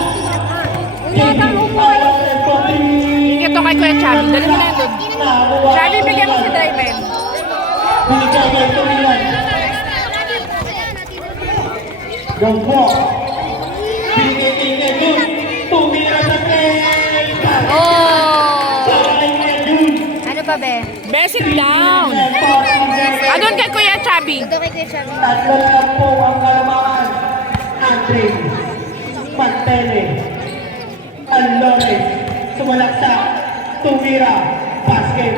Ito kay Kuya Chabi. Dali mo na doon. Chabi, bigyan mo si driver. Binigay tumilan. Gangbo. Binigay yun. Tumira sa tele. Ano pa, be? Basic down. Adon kay Kuya Chabi. Ito kay Kuya Chabi. Tatlo na lang po ang kalamakan. Andre, Pantene, Alores, sumalaksak, tumira, basket.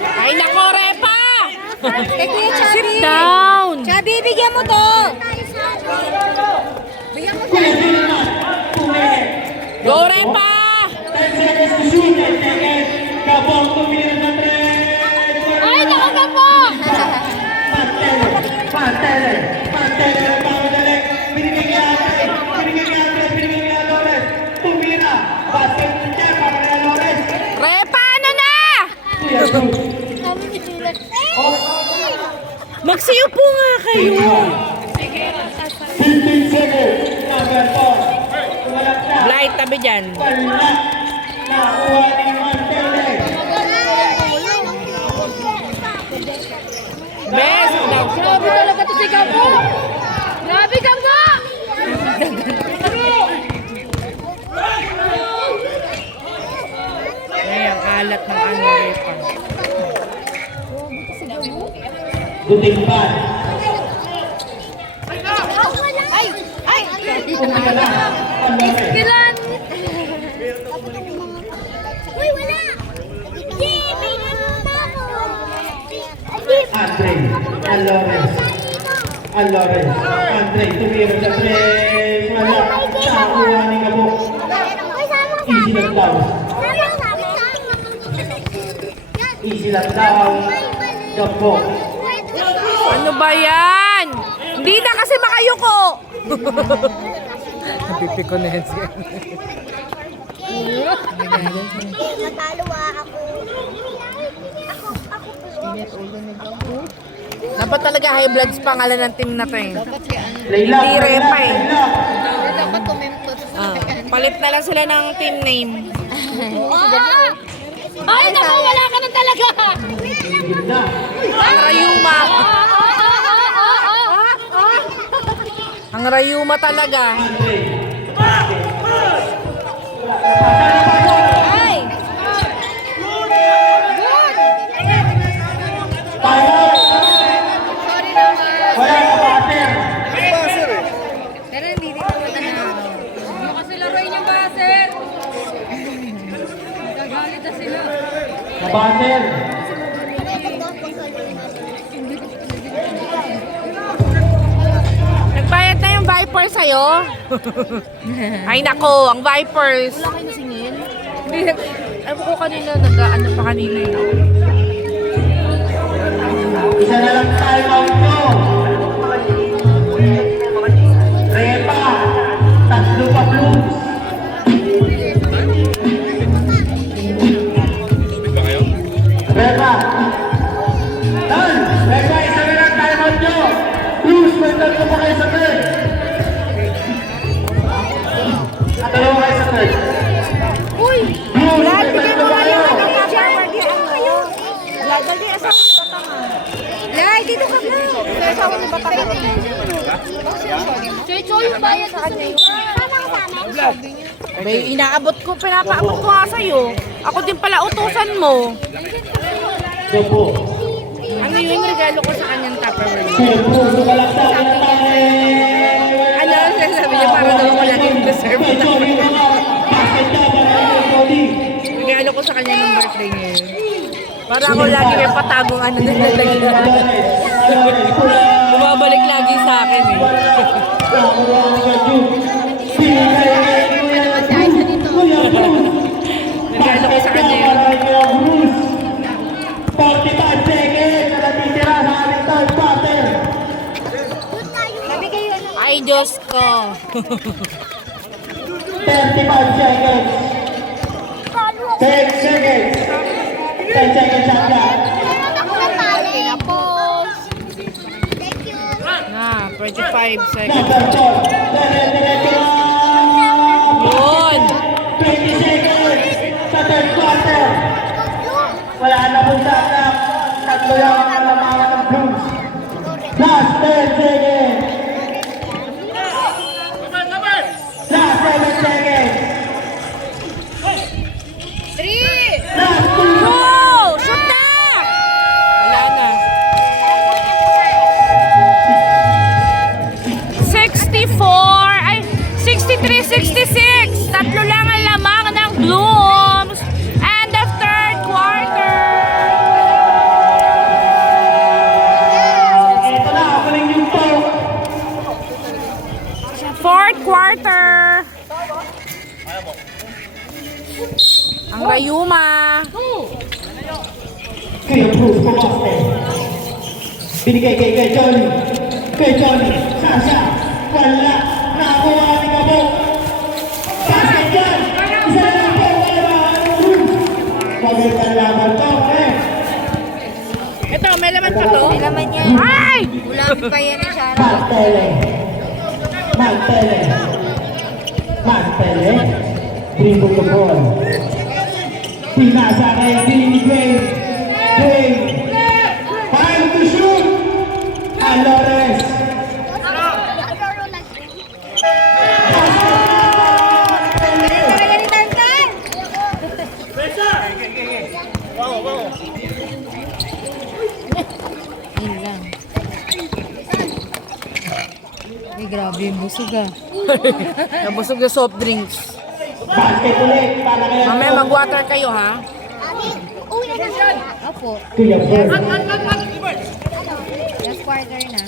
Ay, nako, Repa! Kay Kuya Chabi. Sit down. Chabi, bigyan mo to. Kuya Dilman, tumira. Go, Repa! 10 seconds to shoot, 10 seconds. Gabong tumira sa tres. Ay, nakaga po. Pantene, Pantene, Pantene, nagmamadali. Binigay kay Andre, binigay kay Andre, binigay kay Alores. Tumira, basket niya, para kay Alores. Repa, ano na? Kuya Cruz. Magsiupo nga kayo. 15 seconds. Number 4. Sumalaksak. Blight, tabi dyan. Wala. Nakuha ni Martele. Best down. Grabe talaga to si Gabo. Grabe, Gabo. Ay, ang alat ng ano, Repa. Butilban. Ay, ay. Tumira. Alores. Kilan. Uy, wala! Yay! May nanunan ako! Andre. Alores. Alores. Andre. Tumira sa tres. Wala. Nakuha ni Gabo. Uy, sama ka! Easy lang daw. Sama ka! Easy lang daw. Gabo. Ano ba yan? Hindi na kasi makayuko. Napipiko na yan siya. Natalo ako. Dapat talaga high bloods pangalan ng team na to eh. Layla. Hindi Repa eh. Dapat tumempot. Palit na lang sila ng team name. Ay, naku, wala ka na talaga. Ganda. Ang Rayuma. Ang Rayuma talaga. Andre. Ay. Tayo. Sorry naman. Wala ka bater. Pero hindi din naman na. Ano kasi laruin yung baser? Gagalit na sila. Kabater. Nagbayad na yung Vipers sa'yo? Ay nako, ang Vipers. Wala kayo nasingin? Alam ko kanina, nag-ano pa kanina yun. Isa na lang time out nyo. Repa, tatlo pa blues. Repa. Done. Repa, isa na lang time out nyo. Blues, may tatlo pa kayo sa third. Dalawa kayo sa third. Uy! Blues, may Lad, bigyan tatlo mo pa nga kayo. yung ano ka, Power. Di ano kayo? Lad, dali, asawa ni Batanga. Lai, dito ka na! Asawa ni Batanga. Choy-choy yung bayad sa kanya yun. May inaabot ko, pinapaabot ko nga sa'yo. Ako din pala utusan mo. Gabo. Ano yung regalo ko sa kanyang Tupperware? Gabo. Sumalaksak na tayo. Ano ang sasabi niya para daw ako laging deserve na. Regalo ko sa kanya ng birthday niya yun. Para ako lagi may patagong ano na nalagyan. Bumabalik lagi sa akin eh. Nakuha ni Kajun. Binigay kay Kuya Bruce. Regalo ko sa kanya yun. Para kay Kuya Bruce. 45 seconds na natitira sa ating third quarter. Sabi kayo, ano? Ay, Diyos ko. 35 seconds. 10 seconds. 10 seconds shot clock. Thank you. Na, 45 seconds. Number 4. Dire-diretso na. Yun. 20 seconds sa third quarter. Wala na po sa anak. Tatlo lang ang alamangan ng Blues. Last 10 seconds. Last 7 seconds. Last 2 Go! Shoot na! Wala na. 64, ay, 63-66. Tatlo lang ang lamang ng Blooms. And the third quarter. Ito na, huling yung to. Fourth quarter. Ang Rayuma. Kuya Bruce pumaste. Binigay kay Johnny. Kay Johnny. Sasha. Wala. Nakakuha ni Kabok. Basket yan. Isa na lang po. Wala ba ang Bruce? Magandang laban to. Ito, may laman pa to. May laman yan. Ay! Ulamit pa yan ni Shara. Mantele. Mantele. Mantele. Dribble the ball. Pinasa kay Billy Gray. Gray. Time to shoot. Alores. Yun lang. Ay, grabe yung busog ah. Nabusog na soft drinks. Basket ulit. Para kay Mamaya mag-water kayo, ha? Uwi na siya. Opo, Kuya Bruce. last quarter na.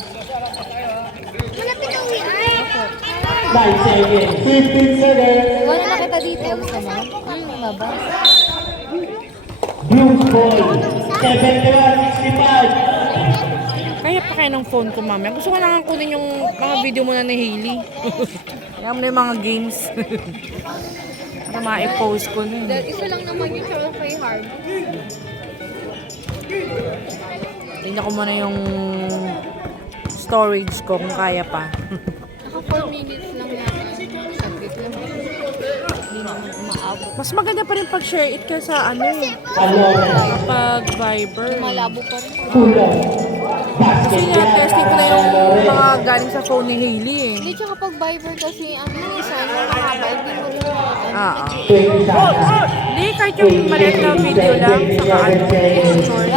Malapit na uwi. 9 seconds. 15 seconds. Wala na kita dito. Gusto mo? Baba. Blues ball. 71-65. Kaya pa kayo ng phone ko, mamaya. Gusto ko lang kunin yung mga video muna ni Hailey. Kaya mo na yung mga games. Para ma-post ko na. Isa lang naman yun, tsaka kay Harv. Tingnan ko muna yung storage ko kung kaya pa. Naka 4 minutes lang yata. Saglit lang. Hindi naman umaabot. Mas maganda pa rin pag-share it kaysa ano eh. Alores. Kapag Viber. Malabo pa rin. Tulong. Kasi Basket nga, yan. testing ko na yung Alores. mga galing sa phone ni Hailey eh. Hindi, tsaka pag Viber kasi ano, isa yung mahaba. Hindi mo Ah, 20 seconds. Hindi, kahit yung maliit na video lang. Saka ano, short.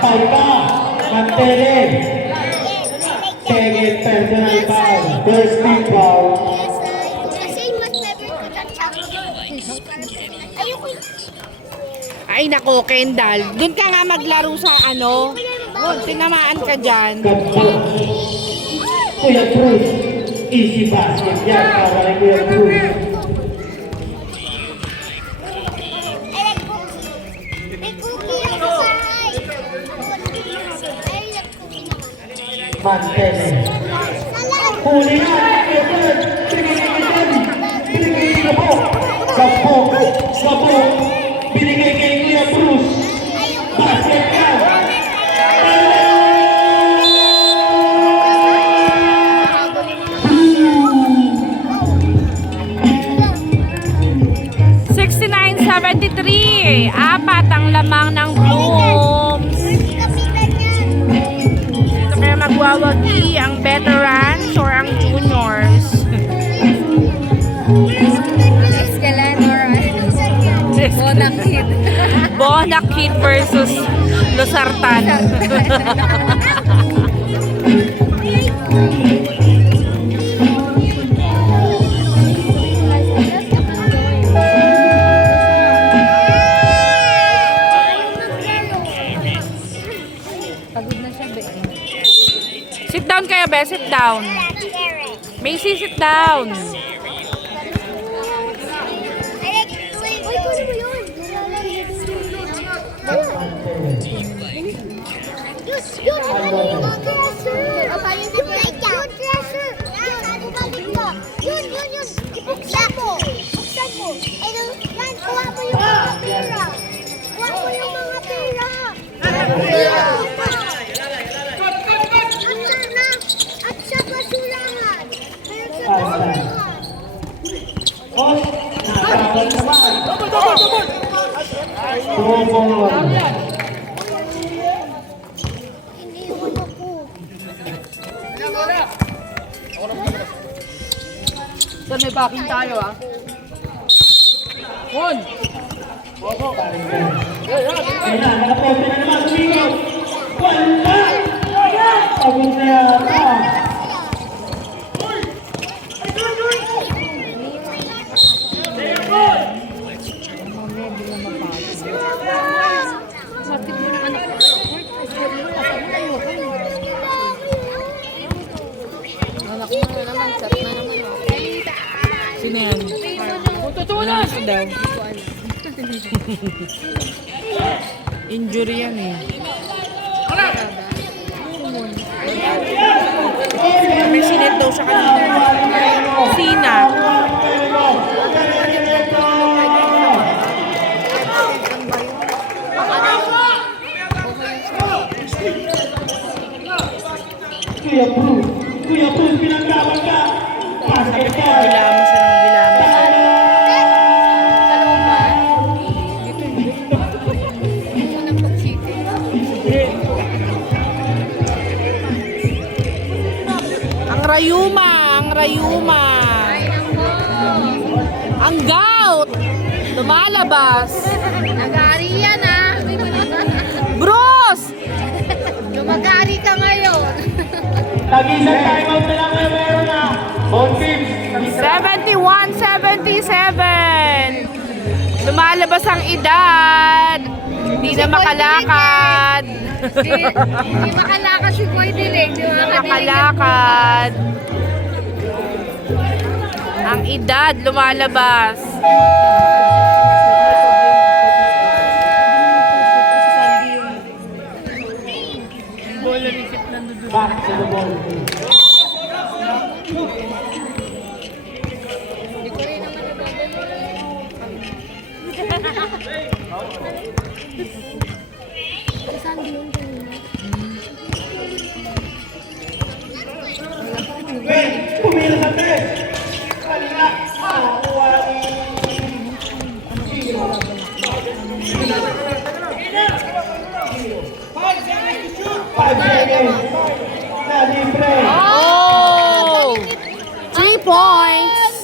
Falta. Mantele. Second personal foul. First team foul. Kasi mas favorite ko dyan chocolate. Ayoko yun. Ay nako, Kendall. Doon ka nga maglaro sa ano. Tinamaan ka dyan. Ganda. Kuya Cruz. Easy basket yan para kay Kuya Cruz. I like cookie. May cookie ako sa I like cookie naman. Mantele. Salad! Huli na. Binigay kay Kabok. Kabok. Kabok. Binigay kay Kuya Cruz. Basket yan. 69-73. Apat ang lamang ng Blooms. Kapitan niya. Ito kaya magwawagi ang veterans or ang juniors. Escalanor. Bonakid. Bonakid versus Losartan. Pagod na siya, be. Sit down kayo. sit down. Macy, sit down. Oh, nakakabal naman. Tumubong. Saan may backing tayo ah? One! Ayun na, nakaposte na naman. Tumigaw. Wala! Pagod na yata. Sino yan? Totoo na! Daw. Injury yan eh. May sinit daw siya kanina. Sina. Kuya Bruce, pinagkaban ka. Basket ka. Gilaman siya ng gilaman. Ang rayuma, ang rayuma. Ang gout. Lumalabas. Nag-aari yan ah. Bruce! Lumag-aari ka ngayon. Tag-isang timeout na lang kayo meron na. Both teams. 71-77. Lumalabas ang edad. Hindi na makalakad. Hindi makalakas si Boy Dilig. Di Hindi na makalakad. Ang edad lumalabas. Back to the ball. Pumila sa tres. Kanina. Nakuha Five seconds. Na libre. Oh! 3 points.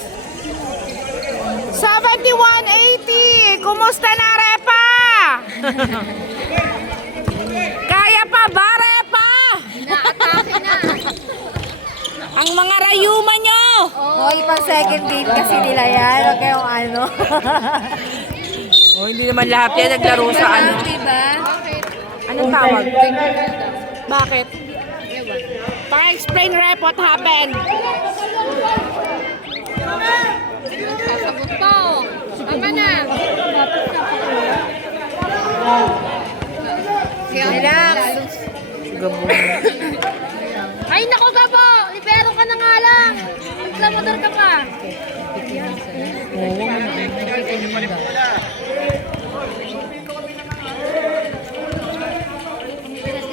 71-80. Kumusta na, Repa? Kaya pa ba, Repa? Naatake na. Ang mga rayuma nyo. Hoy, pang second game kasi nila yan. Huwag kayong ano. Oh, hindi naman lahat yan naglaro sa ano. Diba? Anong tawag? Bakit? Pa-explain, Rep, what happened? Sasagot po. Tama na. Relax. Gabo. Ay, naku Gabo! Libero ka na nga lang. Reklamador ka pa.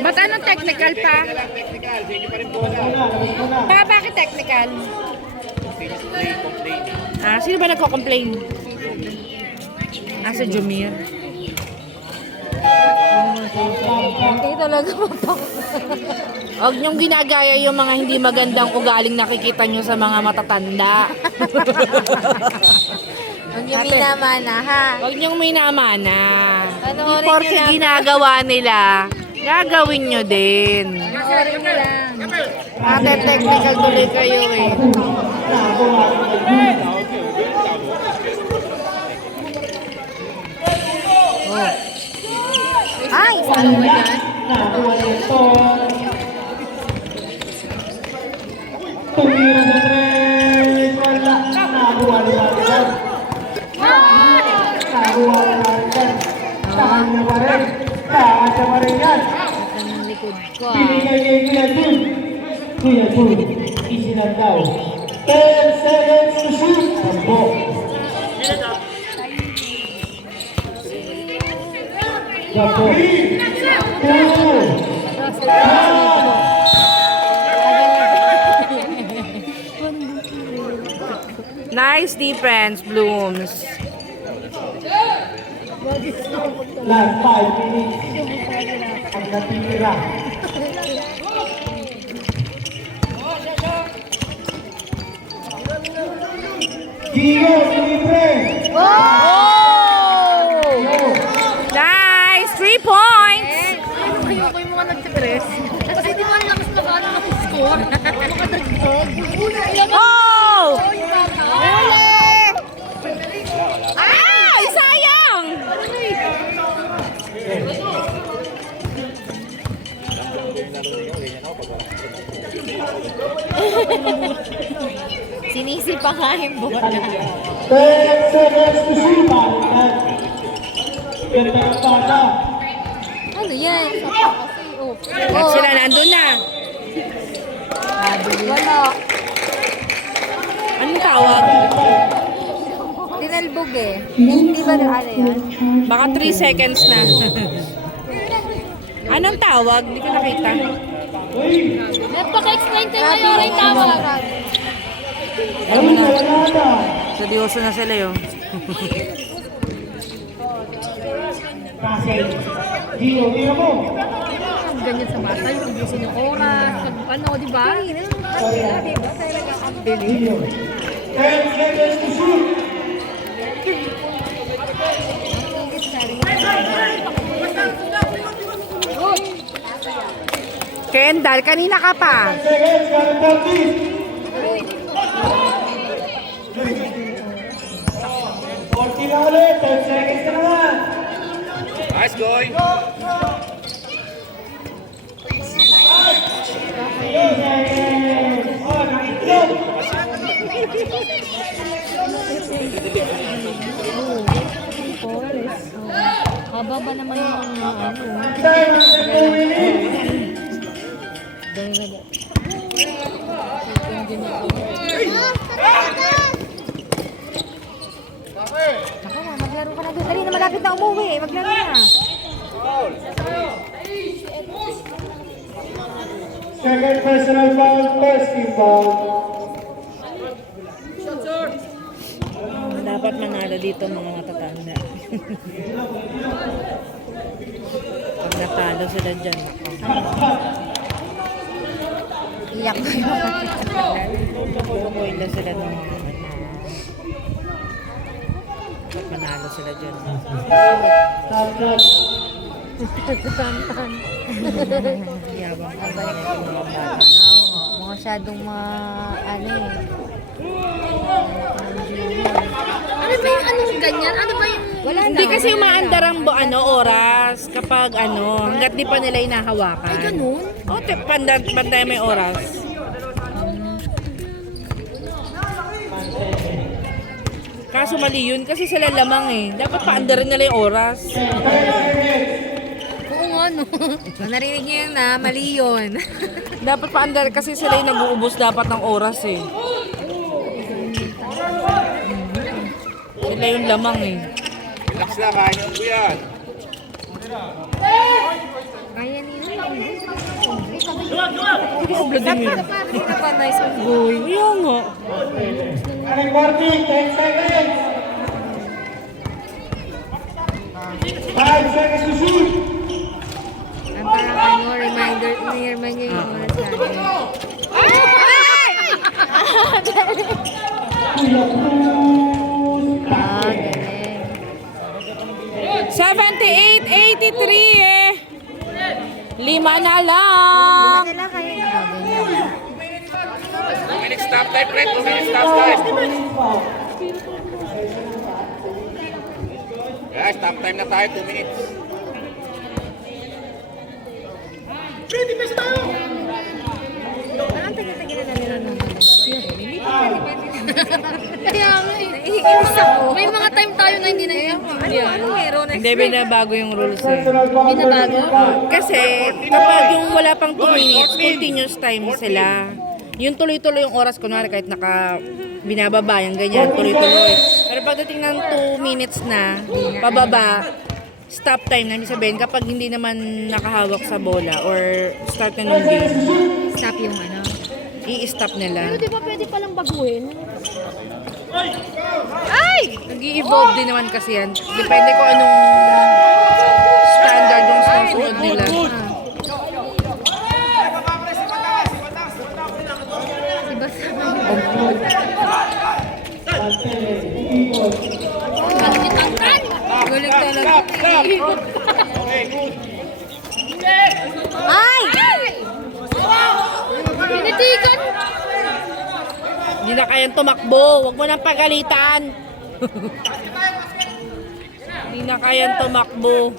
Ba't anong technical pa? Technical, sa inyo pa rin bola. Bakit technical? Finish play, complain. Ah, sino ba nagko-complain? Ah, sa Jumir. Hindi talaga mapak. Huwag niyong ginagaya yung mga hindi magandang ugaling nakikita niyo sa mga matatanda. Huwag yung minamana, ha? Huwag niyong minamana. Panoorin Porke niyo lang. ginagawa nila, gagawin niyo din. Panoorin niyo lang. Ate, technical tuloy kayo eh. Ay, saan mo dyan? Nakuha nito. ko ah. Binigay kay Kuya Jun. Kuya Jun, easy lang daw. 10 seconds to shoot. Tambo. Tambo. 2. Nice defense, Blooms. Last 5 minutes. Ang natitira. Gio, libre. Oh! Nice! 3 points! Ayoko yung mga nagtipress. Kasi di ba ang lakas na paano score? Makadagdag. Oh! Yung bata. Ay! Sayang! Sinisi pa nga yung bola. 10 seconds to shoot. Balikan. Ganda ng bata. Ano yan? At sila nandun na. Wala. Anong tawag? Tinalbog eh. Hindi ba ano yan? Baka 3 seconds na. Anong tawag? Hindi ko nakita. Nagpaka-explain tayo ngayon yung tawag. Alam mo na. Seryoso na sila yun. Kasi, Gio, tira mo. Ganyan sa bata, yung ubusin yung oras, ano, di ba? Gio. 10 seconds to shoot. Kendall, kanina ka pa. 10 seconds, got 30. 40 na ulit, 10 seconds na naman. Nice, Goy. Oh, nakitlog. Haba ba naman yung ano? Time is 2 minutes. Ako na, maglaro ka na doon. Dali na, malapit na umuwi. Maglaro na. Second personal foul, first team foul. Dapat manalo dito mga matatanda. Pag natalo sila dyan, ako. Iyak ko Pupupoy na sila ng mga pag manalo sila dyan. Yabang ka ba yung mga bata? Oo, masyadong ano eh. Ano ba yung anong ganyan? Ano ba yung... Wala na. Hindi kasi umaandar ang oras kapag hanggat di pa nila inahawakan. Ay, ganun? O, panday may oras. Kaso mali yun kasi sila lamang eh. Dapat paandarin nila yung oras. Oo nga, no. So, narinig niyo yun na, mali yun. Dapat paandar kasi sila yung nag-uubos dapat ng oras eh. Sila yung lamang eh. Relax lang, kain mo yan. Kaya nila. Hindi ka pa nice ang boy. Ayaw nga. Aling warning, 10 seconds. 5 seconds to shoot. Ang parang ano, reminder niya yung oras natin. Kuya Cruz. Ah, galing. 78-83 eh. 5 na lang. Kailan kayo ganyan? 2 minutes stop time, Fred. 2 minutes stop time. Guys, stop time na tayo. 2 minutes. Parang tagal-tagal na nila naman. Hindi pa pwede na. Kaya nga eh. May mga time tayo na hindi na Hindi, binabago yung rules eh. binabago. Kasi kapag yung wala pang 2 minutes, continuous time sila. Yung tuloy-tuloy yung oras, kunwari kahit binababa, yung ganyan, tuloy-tuloy. Pero pagdating ng 2 minutes na, pababa, stop time na, sabihin kapag hindi naman nakahawak sa bola or start na ng game, Stop yung ano. i-stop nila. Di ba pwede palang baguhin? Ay! Nag-i-evolve din naman kasi yan. Depende kung anong standard yung susunod nila. Diba Kalinitan. Galing talaga. Ay! Pinitigan! Hindi na kayang tumakbo. Huwag mo nang pagalitan. Hindi na kayang tumakbo.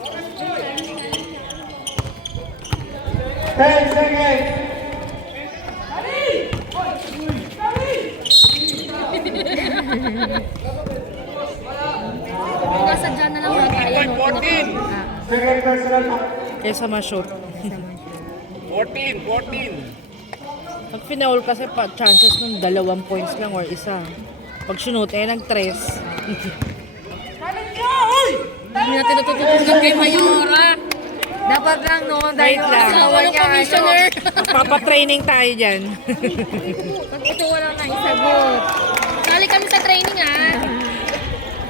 10 seconds. Nasa dyan na lang mga kaya. No? Second personal. Kesa ma-shoot. 14. Pag finaul kasi chances ng 2 points lang or isa. Pag sinut, nag-3. Hindi natin natututunan kay Mayora. Dapat lang noon Wait lang. Asawa ng commissioner. Papatraining tayo dyan. Ito wala na isagot. Kali kami sa training ah.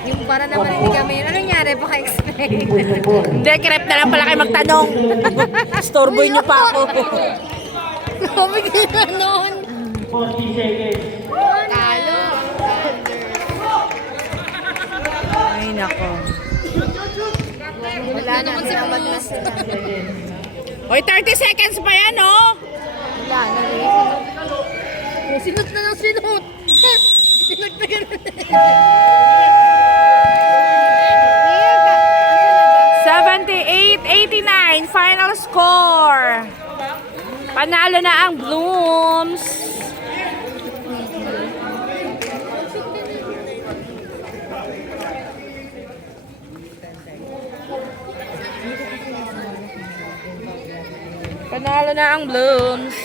Yung para naman hindi kami, ano nangyari? Paka-explain. Hindi, krep na lang pala kayo magtanong. Storboy niyo pa ako. Sabi ka na noon. 40 seconds. Talo. Ay, nako. Wala na, naman si dapat na Cruz. sila. Hoy, 30 seconds pa yan, oh! Wala na rin. Sinut na lang sinut. Sinut na gano'n. 78-89, final score. Panalo na ang Blooms. Panalo na ang Blooms.